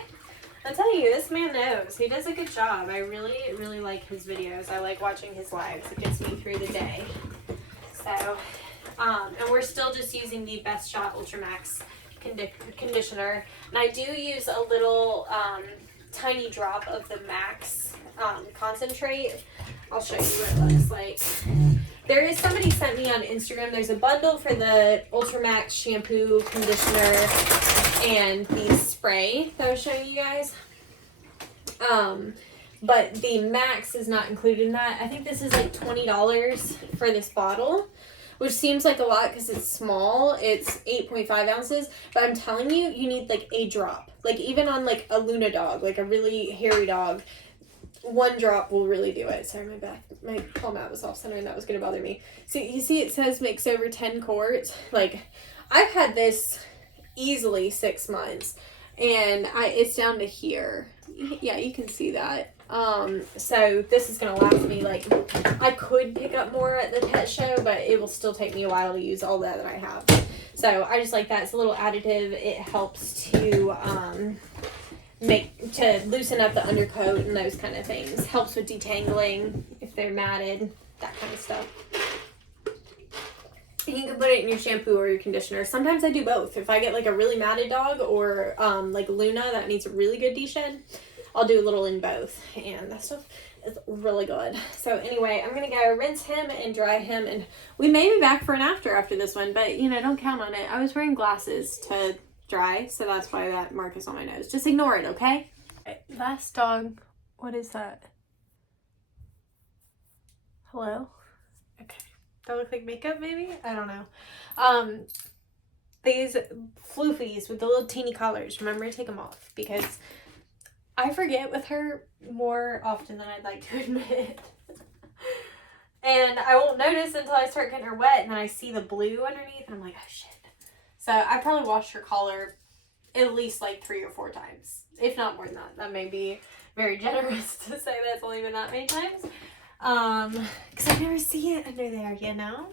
I'll tell you, this man knows. He does a good job. I really, really like his videos. I like watching his lives. It gets me through the day. So, and we're still just using the Best Shot Ultra Max conditioner. And I do use a little tiny drop of the Max concentrate. I'll show you what it looks like. There is somebody sent me on Instagram. There's a bundle for the Ultra Max shampoo, conditioner, and the spray that I was showing you guys. But the Max is not included in that. I think this is like $20 for this bottle, which seems like a lot because it's small. It's 8.5 ounces, but I'm telling you, you need like a drop. Like even on like a Luna dog, like a really hairy dog, 1 drop will really do it. Sorry, my palm out was off center and that was going to bother me. So you see it says makes over 10 quarts. Like I've had this easily 6 months and it's down to here. Yeah, you can see that. So this is going to last me like, I could pick up more at the pet show, but it will still take me a while to use all that I have. So I just like that. It's a little additive. It helps to, to loosen up the undercoat and those kind of things. Helps with detangling if they're matted, that kind of stuff. You can put it in your shampoo or your conditioner. Sometimes I do both. If I get like a really matted dog or like Luna that needs a really good de-shed, I'll do a little in both. And that stuff is really good. So anyway, I'm going to go rinse him and dry him. And we may be back for an after this one, but you know, don't count on it. I was wearing glasses to dry, so that's why that mark is on my nose. Just ignore it, okay? Last dog. What is that? Hello? Okay. That look like makeup, maybe? I don't know. These floofies with the little teeny collars. Remember to take them off because I forget with her more often than I'd like to admit. And I won't notice until I start getting her wet and then I see the blue underneath and I'm like, oh shit. So I probably washed her collar at least like 3 or 4 times. If not more than that. That may be very generous to say that's only been that many times. Because I never see it under there, you know?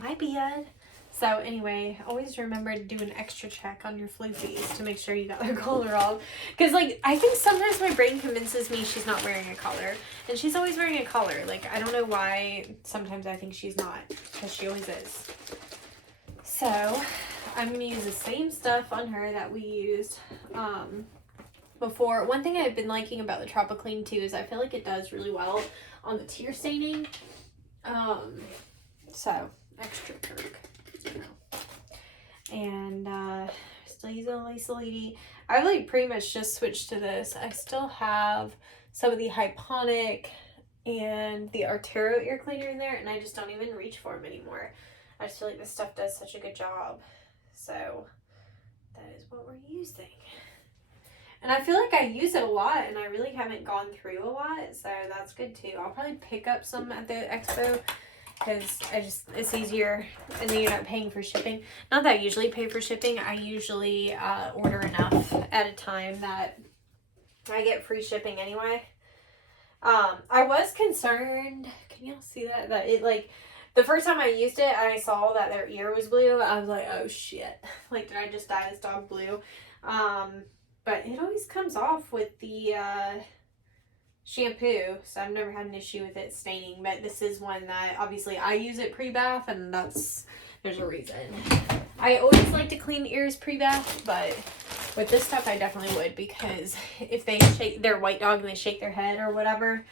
My bad. So anyway, always remember to do an extra check on your floofies to make sure you got their collar off. Because like, I think sometimes my brain convinces me she's not wearing a collar. And she's always wearing a collar. Like, I don't know why sometimes I think she's not. Because she always is. So, I'm going to use the same stuff on her that we used before. One thing I've been liking about the Tropiclean too is I feel like it does really well on the tear staining. So, extra perk, you know. And still using Lisa Lady. I've like pretty much just switched to this. I still have some of the Hyponic and the Artero ear cleaner in there, and I just don't even reach for them anymore. I just feel like this stuff does such a good job. So that is what we're using. And I feel like I use it a lot, and I really haven't gone through a lot, so that's good too. I'll probably pick up some at the expo, because it's easier, and then you're not paying for shipping. Not that I usually pay for shipping. I usually order enough at a time that I get free shipping anyway. I was concerned, can y'all see that? That it, like, the first time I used it and I saw that their ear was blue, I was like, oh shit. Like, did I just dye this dog blue? But it always comes off with the shampoo, so I've never had an issue with it staining, but this is one that, obviously, I use it pre-bath, and there's a reason. I always like to clean ears pre-bath, but with this stuff, I definitely would, because if they shake their white dog and they shake their head or whatever,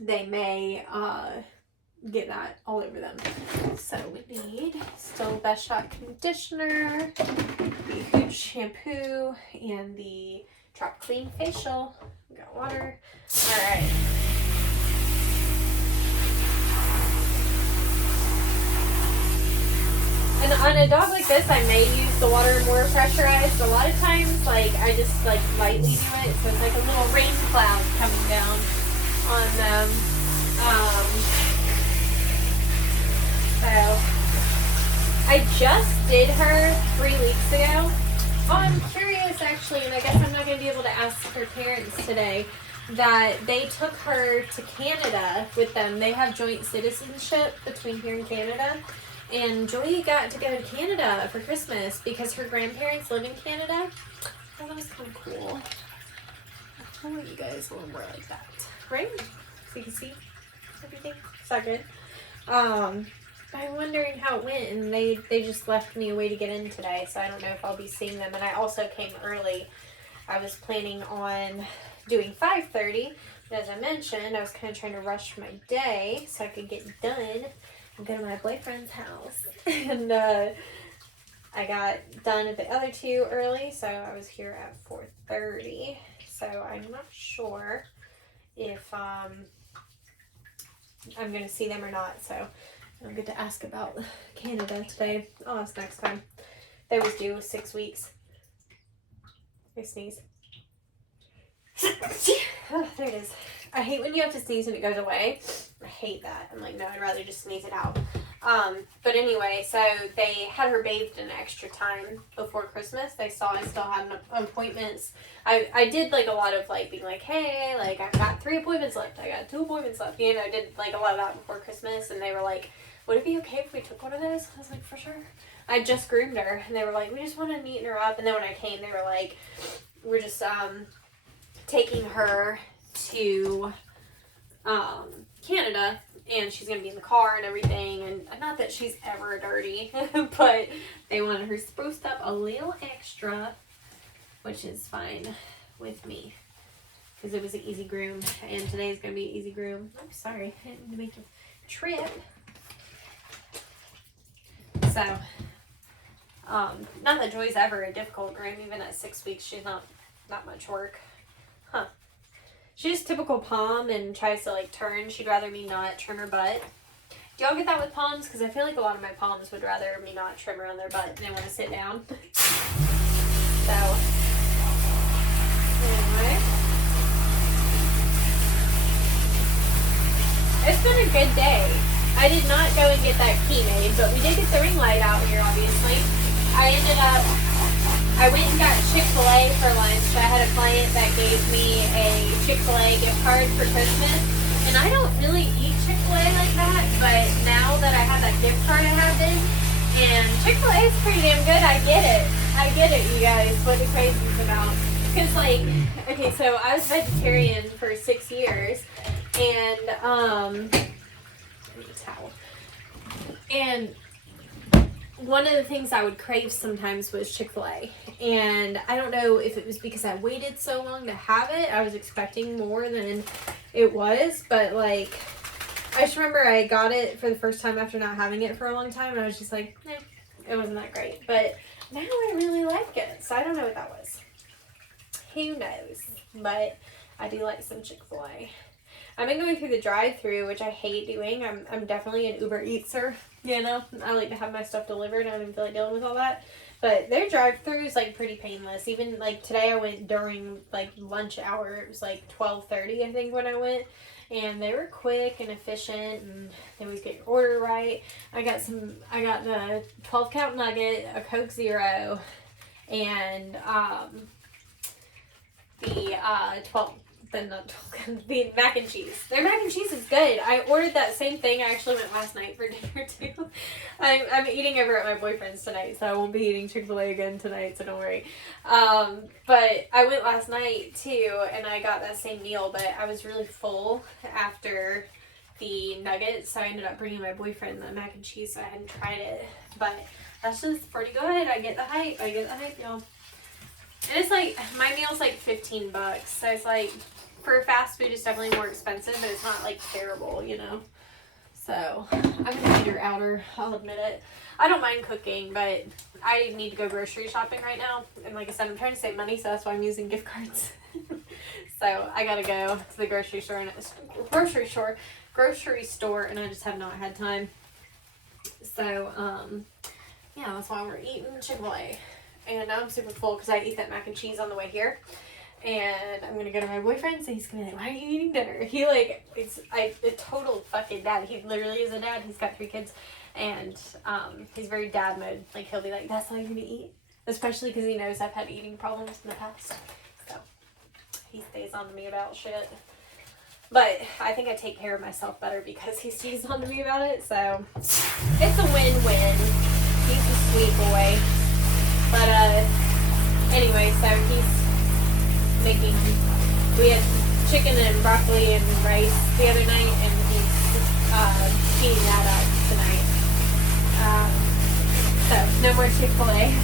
they may get that all over them. So we need still Best Shot conditioner, the Hooch shampoo, and the Trop Clean facial. We got water. All right. And on a dog like this, I may use the water more pressurized. A lot of times, like, I just, like, lightly do it. So it's like a little rain cloud coming down on them. So, I just did her 3 weeks ago. Oh, I'm curious, actually, and I guess I'm not going to be able to ask her parents today, that they took her to Canada with them. They have joint citizenship between here and Canada. And Joy got to go to Canada for Christmas because her grandparents live in Canada. I thought that was kind of cool. I'll let you guys a little more like that. Right? So you can see everything. Is that good? I'm wondering how it went, and they just left me a way to get in today, so I don't know if I'll be seeing them. And I also came early. I was planning on doing 5:30, but as I mentioned, I was kind of trying to rush my day so I could get done and go to my boyfriend's house. And I got done at the other two early, so I was here at 4:30. So I'm not sure if I'm going to see them or not, so I don't get to ask about Canada today. I'll ask next time. They was due 6 weeks. I sneeze. Oh, there it is. I hate when you have to sneeze and it goes away. I hate that. I'm like, no, I'd rather just sneeze it out. But anyway, so they had her bathed an extra time before Christmas. They saw I still had appointments. I did like a lot of like being like, hey, like I've got 3 appointments left. I got 2 appointments left. You know, I did like a lot of that before Christmas, and they were like, would it be okay if we took one of those? I was like, for sure. I just groomed her, and they were like, we just want to neaten her up. And then when I came, they were like, we're just taking her to Canada, and she's gonna be in the car and everything, and not that she's ever dirty, but they wanted her spruced up a little extra, which is fine with me because it was an easy groom, and today's gonna be an easy groom. I'm sorry, I didn't mean to make you trip. So not that Joy's ever a difficult groom. Even at 6 weeks, she's not much work. Huh. She's typical Pom and tries to like turn. She'd rather me not trim her butt. Do y'all get that with Poms? Because I feel like a lot of my Poms would rather me not trim her on their butt and they want to sit down. So, anyway. It's been a good day. I did not go and get that key made, but we did get the ring light out here, obviously. I went and got Chick-fil-A for lunch. I had a client that gave me a Chick-fil-A gift card for Christmas. And I don't really eat Chick-fil-A like that, but now that I have that gift card, I have been. And Chick-fil-A is pretty damn good. I get it, you guys, what the crazy is about. Because, like, okay, so I was vegetarian for 6 years. And, I need a towel. And one of the things I would crave sometimes was Chick-fil-A. And I don't know if it was because I waited so long to have it. I was expecting more than it was. But, like, I just remember I got it for the first time after not having it for a long time. And I was just like, it wasn't that great. But now I really like it. So I don't know what that was. who knows? But I do like some Chick-fil-A. I've been going through the drive-thru, which I hate doing. I'm definitely an Uber Eatser, you know. I like to have my stuff delivered. I don't feel like dealing with all that. But their drive-thru is like pretty painless. Even like today, I went during like lunch hour. It was like 12:30, I think, when I went. And they were quick and efficient, and they always get your order right. I got the 12-count nugget, a Coke Zero, and the 12. The mac and cheese. Their mac and cheese is good. I ordered that same thing. I actually went last night for dinner too. I'm eating over at my boyfriend's tonight, so I won't be eating Chick-fil-A again tonight, so don't worry. But I went last night too, and I got that same meal, but I was really full after the nuggets, so I ended up bringing my boyfriend the mac and cheese, so I hadn't tried it. But that's just pretty good. I get the hype, y'all. And it's like, my meal's like $15, so it's like, for fast food, it's definitely more expensive, but it's not like terrible, you know. So I'm an eater-outer, I'll admit it. I don't mind cooking, but I need to go grocery shopping right now. And like I said, I'm trying to save money, so that's why I'm using gift cards. So I gotta go to the grocery store, and and I just have not had time. So yeah, that's why we're eating Chick-fil-A. And now I'm super full because I eat that mac and cheese on the way here. And I'm gonna go to my boyfriend's, and he's gonna be like, "Why are you eating dinner?" He like, a total fucking dad. He literally is a dad. He's got 3 kids, and he's very dad mode. Like, he'll be like, "That's all you're gonna eat," especially because he knows I've had eating problems in the past. So he stays on to me about shit. But I think I take care of myself better because he stays on to me about it. So it's a win-win. He's a sweet boy. But anyway, so we had chicken and broccoli and rice the other night, and he's heating that up tonight. So no more Chick-fil-A.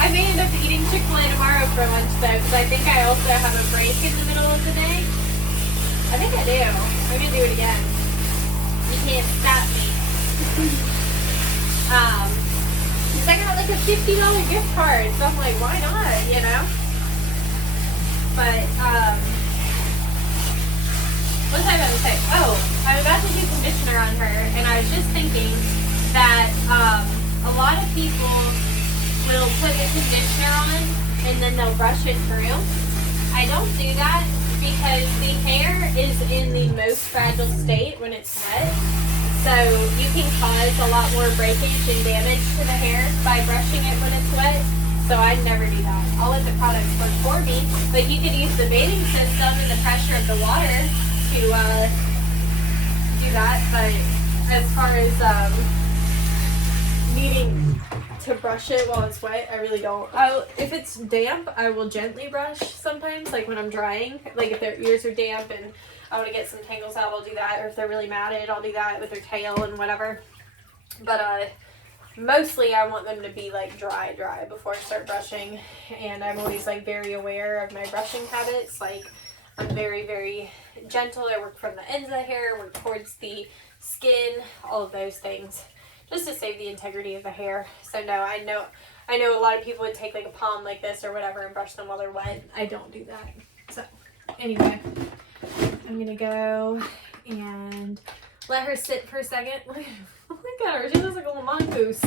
I may end up eating Chick-fil-A tomorrow for lunch though, because I think I also have a break in the middle of the day. I think I do. I'm gonna do it again. You can't stop me. Because I got like a $50 gift card, so I'm like, why not, you know? But, what was I about to say? Oh, I'm about to do conditioner on her, and I was just thinking that a lot of people will put the conditioner on, and then they'll brush it through. I don't do that because the hair is in the most fragile state when it's wet. So you can cause a lot more breakage and damage to the hair by brushing it when it's wet. So I never do that. I'll let the products work for me. But you could use the bathing system and the pressure of the water to do that. But as far as needing to brush it while it's wet, I really don't. If it's damp, I will gently brush sometimes, like when I'm drying. Like if their ears are damp and I want to get some tangles out, I'll do that. Or if they're really matted, I'll do that with their tail and whatever. But mostly I want them to be like dry before I start brushing. And I'm always like very aware of my brushing habits. Like I'm very, very gentle. I work from the ends of the hair, work towards the skin, all of those things, just to save the integrity of the hair. So no, I know a lot of people would take like a palm like this or whatever and brush them while they're wet. I don't do that. So anyway, I'm gonna go and let her sit for a second. Look at her, she looks like a little mongoose.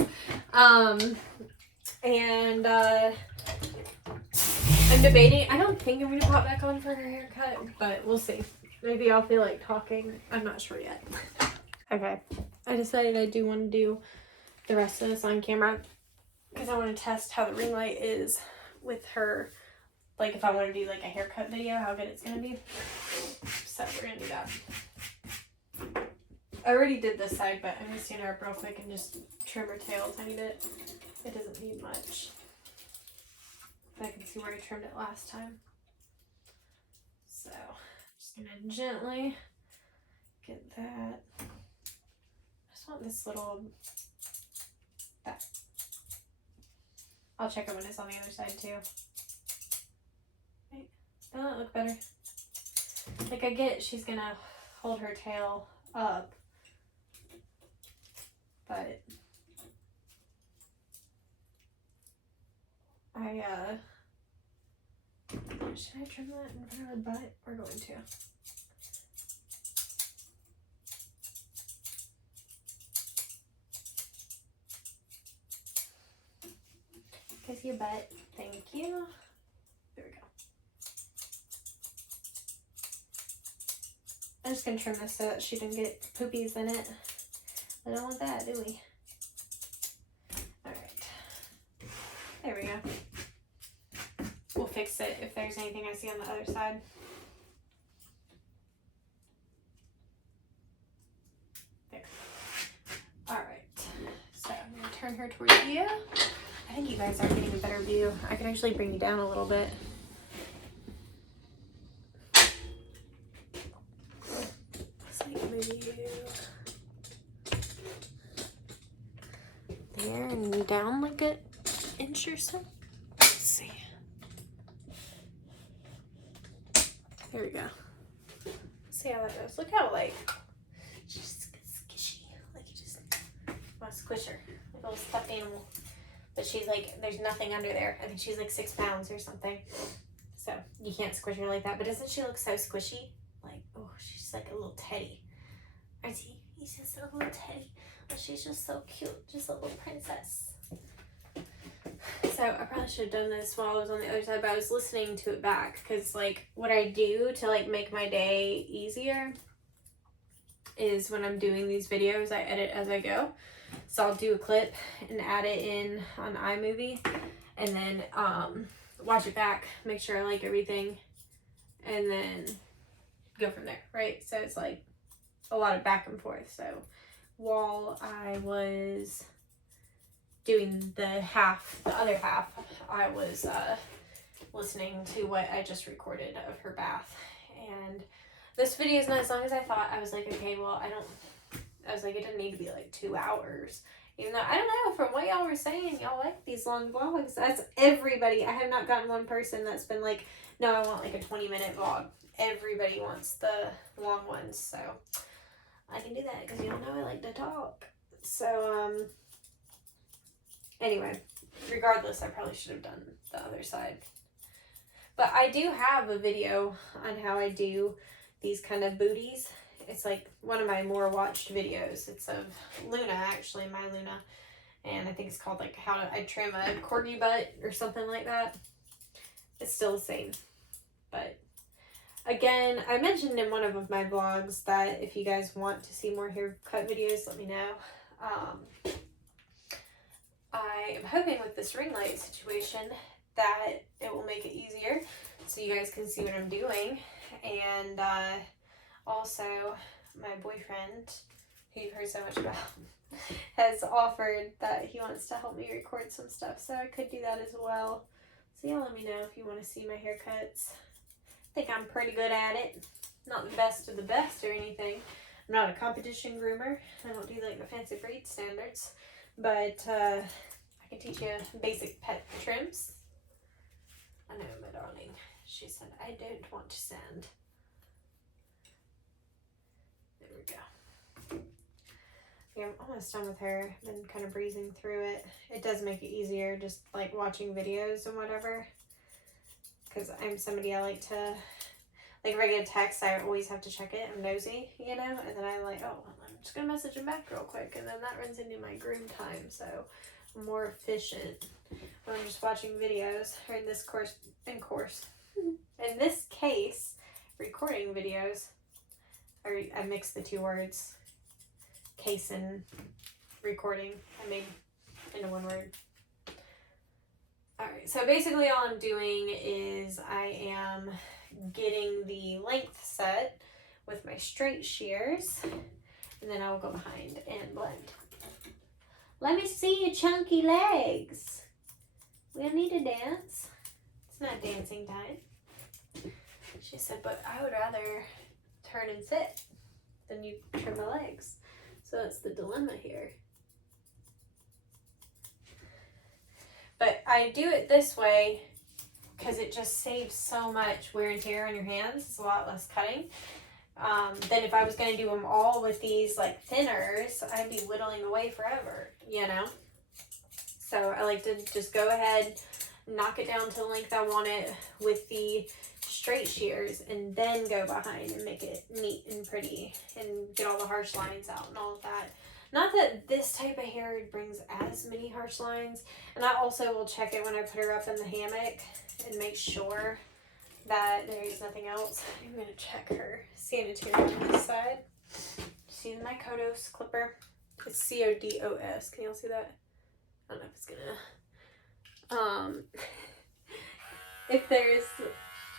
And I'm debating. I don't think I'm gonna pop back on for her haircut, but we'll see. Maybe I'll feel like talking. I'm not sure yet. Okay, I decided I do want to do the rest of this on camera because I want to test how the ring light is with her. Like if I want to do like a haircut video, how good it's gonna be. So we're gonna do that. I already did this side, but I'm gonna stand her up real quick and just trim her tail a tiny bit. It doesn't need much. But I can see where I trimmed it last time. So I'm just gonna gently get that. I just want this little, that. I'll check it when it's on the other side too. Right. Doesn't that look better? Like I get she's gonna hold her tail up, but Should I trim that in front of her butt? We're going to. Kiss your butt. Thank you. There we go. I'm just gonna trim this so that she didn't get poopies in it. I don't want that, do we? Alright. There we go. We'll fix it if there's anything I see on the other side. There. Alright. So I'm gonna turn her towards you. I think you guys are getting a better view. I can actually bring you down a little bit. There and down like an inch or so. Let's see. There we go. See how that goes. Look how like she's squishy. Like you just want to squish her. Like a little stuffed animal. But she's like, there's nothing under there. I think she's like 6 pounds or something. So you can't squish her like that. But doesn't she look so squishy? Like, oh, she's like a little teddy. Aren't he? He's just a little teddy. Oh, she's just so cute. Just a little princess. So I probably should have done this while I was on the other side, but I was listening to it back. Because like what I do to like make my day easier is when I'm doing these videos, I edit as I go. So I'll do a clip and add it in on iMovie and then watch it back, make sure I like everything, and then go from there, right? So it's like a lot of back and forth. So while I was doing the other half, I was listening to what I just recorded of her bath. And this video is not as long as I thought. I was like, okay, well, I was like, it didn't need to be like 2 hours. Even though, I don't know, from what y'all were saying, y'all like these long vlogs. That's everybody. I have not gotten one person that's been like, no, I want like a 20-minute vlog. Everybody wants the long ones. So I can do that because y'all know I like to talk. So, anyway, regardless, I probably should have done the other side. But I do have a video on how I do these kind of booties. It's like one of my more watched videos. It's of Luna, actually, my Luna. And I think it's called like how I trim a corgi butt or something like that. It's still the same. But again, I mentioned in one of my vlogs that if you guys want to see more haircut videos, let me know. I am hoping with this ring light situation that it will make it easier so you guys can see what I'm doing. And also, my boyfriend, who you've heard so much about, has offered that he wants to help me record some stuff, so I could do that as well. So yeah, let me know if you want to see my haircuts. I think I'm pretty good at it. Not the best of the best or anything. I'm not a competition groomer. I don't do like the fancy braid standards, but I can teach you basic pet trims. I know, my darling. She said, I don't want to sand. There we go. Yeah, I'm almost done with her. I've been kind of breezing through it. It does make it easier just like watching videos and whatever. Because I'm somebody I like to, like if I get a text, I always have to check it. I'm nosy, you know? And then I'm like, oh, I'm just going to message him back real quick. And then that runs into my groom time. So I'm more efficient when I'm just watching videos. Or in this in this case, recording videos. Or I mix the two words. Case and recording. I made into one word. Alright, so basically all I'm doing is I am getting the length set with my straight shears, and then I will go behind and blend. Let me see your chunky legs. We'll need to dance. It's not dancing time. She said, but I would rather turn and sit than you trim my legs. So that's the dilemma here. But I do it this way because it just saves so much wear and tear on your hands. It's a lot less cutting. Than if I was going to do them all with these like thinners, I'd be whittling away forever, you know? So I like to just go ahead, knock it down to the length I want it with the straight shears, and then go behind and make it neat and pretty and get all the harsh lines out and all of that. Not that this type of hair brings as many harsh lines, and I also will check it when I put her up in the hammock and make sure that there's nothing else. I'm going to check her sanitary to this side. See my Kodos clipper? It's CODOS. Can y'all see that? I don't know if it's gonna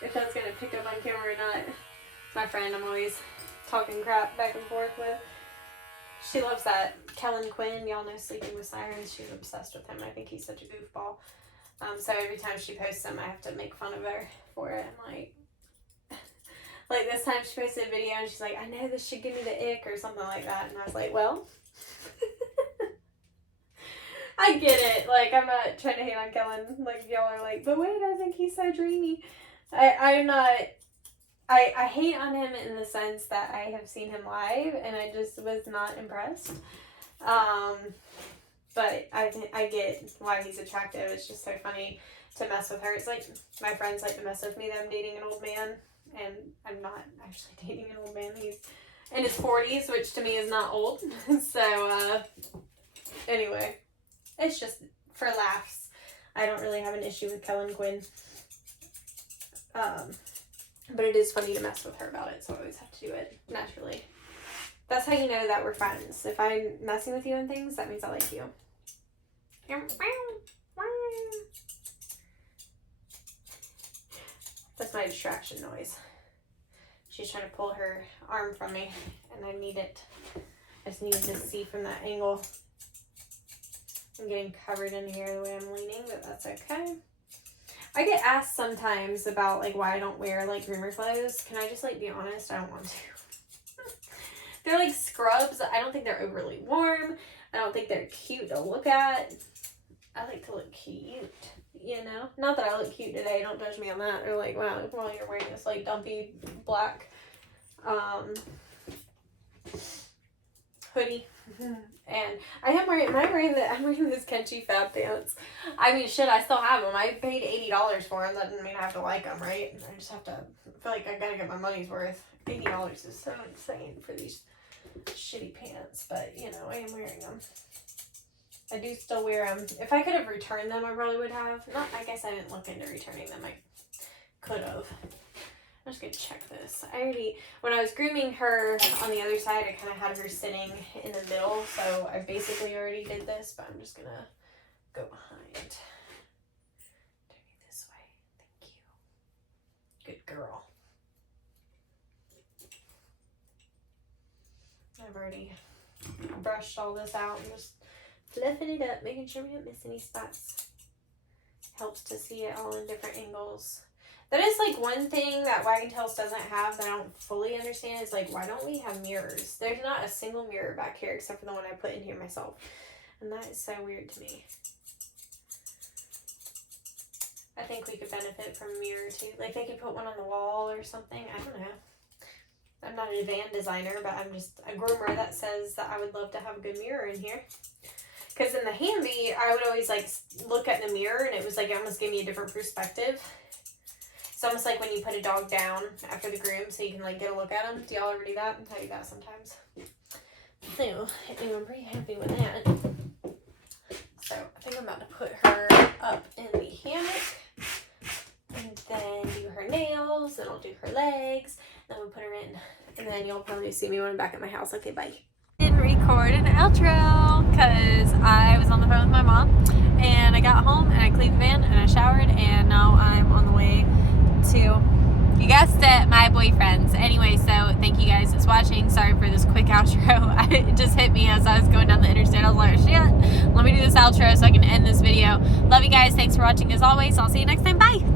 if that's gonna pick up on camera or not. It's my friend I'm always talking crap back and forth with. She loves that Kellen Quinn, y'all know Sleeping with Sirens. She's obsessed with him. I think he's such a goofball. So every time she posts him, I have to make fun of her for it. And like this time she posted a video and she's like, I know this should give me the ick or something like that. And I was like, well, I get it. Like, I'm not trying to hate on Kellen. Like, y'all are like, but wait, I think he's so dreamy. I'm not, I hate on him in the sense that I have seen him live and I just was not impressed. But I get why he's attractive. It's just so funny to mess with her. It's like my friends like to mess with me that I'm dating an old man, and I'm not actually dating an old man. He's in his 40s, which to me is not old. So, anyway, it's just for laughs. I don't really have an issue with Kellen Quinn. But it is funny to mess with her about it, so I always have to do it naturally. That's how you know that we're friends. If I'm messing with you and things, that means I like you. That's my distraction noise. She's trying to pull her arm from me, and I need it. I just need to see from that angle. I'm getting covered in here the way I'm leaning, but that's okay. I get asked sometimes about like why I don't wear like groomer clothes. Can I just like be honest? I don't want to. They're like scrubs. I don't think they're overly warm. I don't think they're cute to look at. I like to look cute, you know? Not that I look cute today. Don't judge me on that. Or like, wow, while you're wearing this like dumpy black hoodie. And I'm wearing this Kenchi Fab pants. I mean, shit, I still have them. I paid $80 for them. That doesn't mean I have to like them, right? I just have to feel like I gotta get my money's worth. $80 is so insane for these shitty pants, but you know, I am wearing them. I do still wear them. If I could have returned them, I probably would have. I guess I didn't look into returning them. I could have. I'm just gonna check this. When I was grooming her on the other side, I kind of had her sitting in the middle, so I basically already did this, but I'm just gonna go behind. Turn me this way. Thank you. Good girl. I've already brushed all this out and just fluffing it up, making sure we don't miss any spots. Helps to see it all in different angles. That is like one thing that Wagon Tails doesn't have that I don't fully understand is like, why don't we have mirrors? There's not a single mirror back here except for the one I put in here myself. And that is so weird to me. I think we could benefit from a mirror too. Like they could put one on the wall or something. I don't know. I'm not a van designer, but I'm just a groomer that says that I would love to have a good mirror in here. Because in the Hamby, I would always like look at the mirror and it was like, it almost gave me a different perspective. It's almost like when you put a dog down after the groom so you can like get a look at them. Do y'all ever do that? I do that sometimes. So, anyway, I'm pretty happy with that. So, I think I'm about to put her up in the hammock. And then do her nails. Then I'll do her legs. Then we'll put her in. And then you'll probably see me when I'm back at my house. Okay, bye. Didn't record an outro because I was on the phone with my mom. And I got home and I cleaned the van and I showered. And now I'm on the way to, you guessed it, my boyfriend's. Anyway, so thank you guys for watching. Sorry for this quick outro. It just hit me as I was going down the interstate. I was like, shit, let me do this outro so I can end this video. Love you guys. Thanks for watching as always. I'll see you next time. Bye.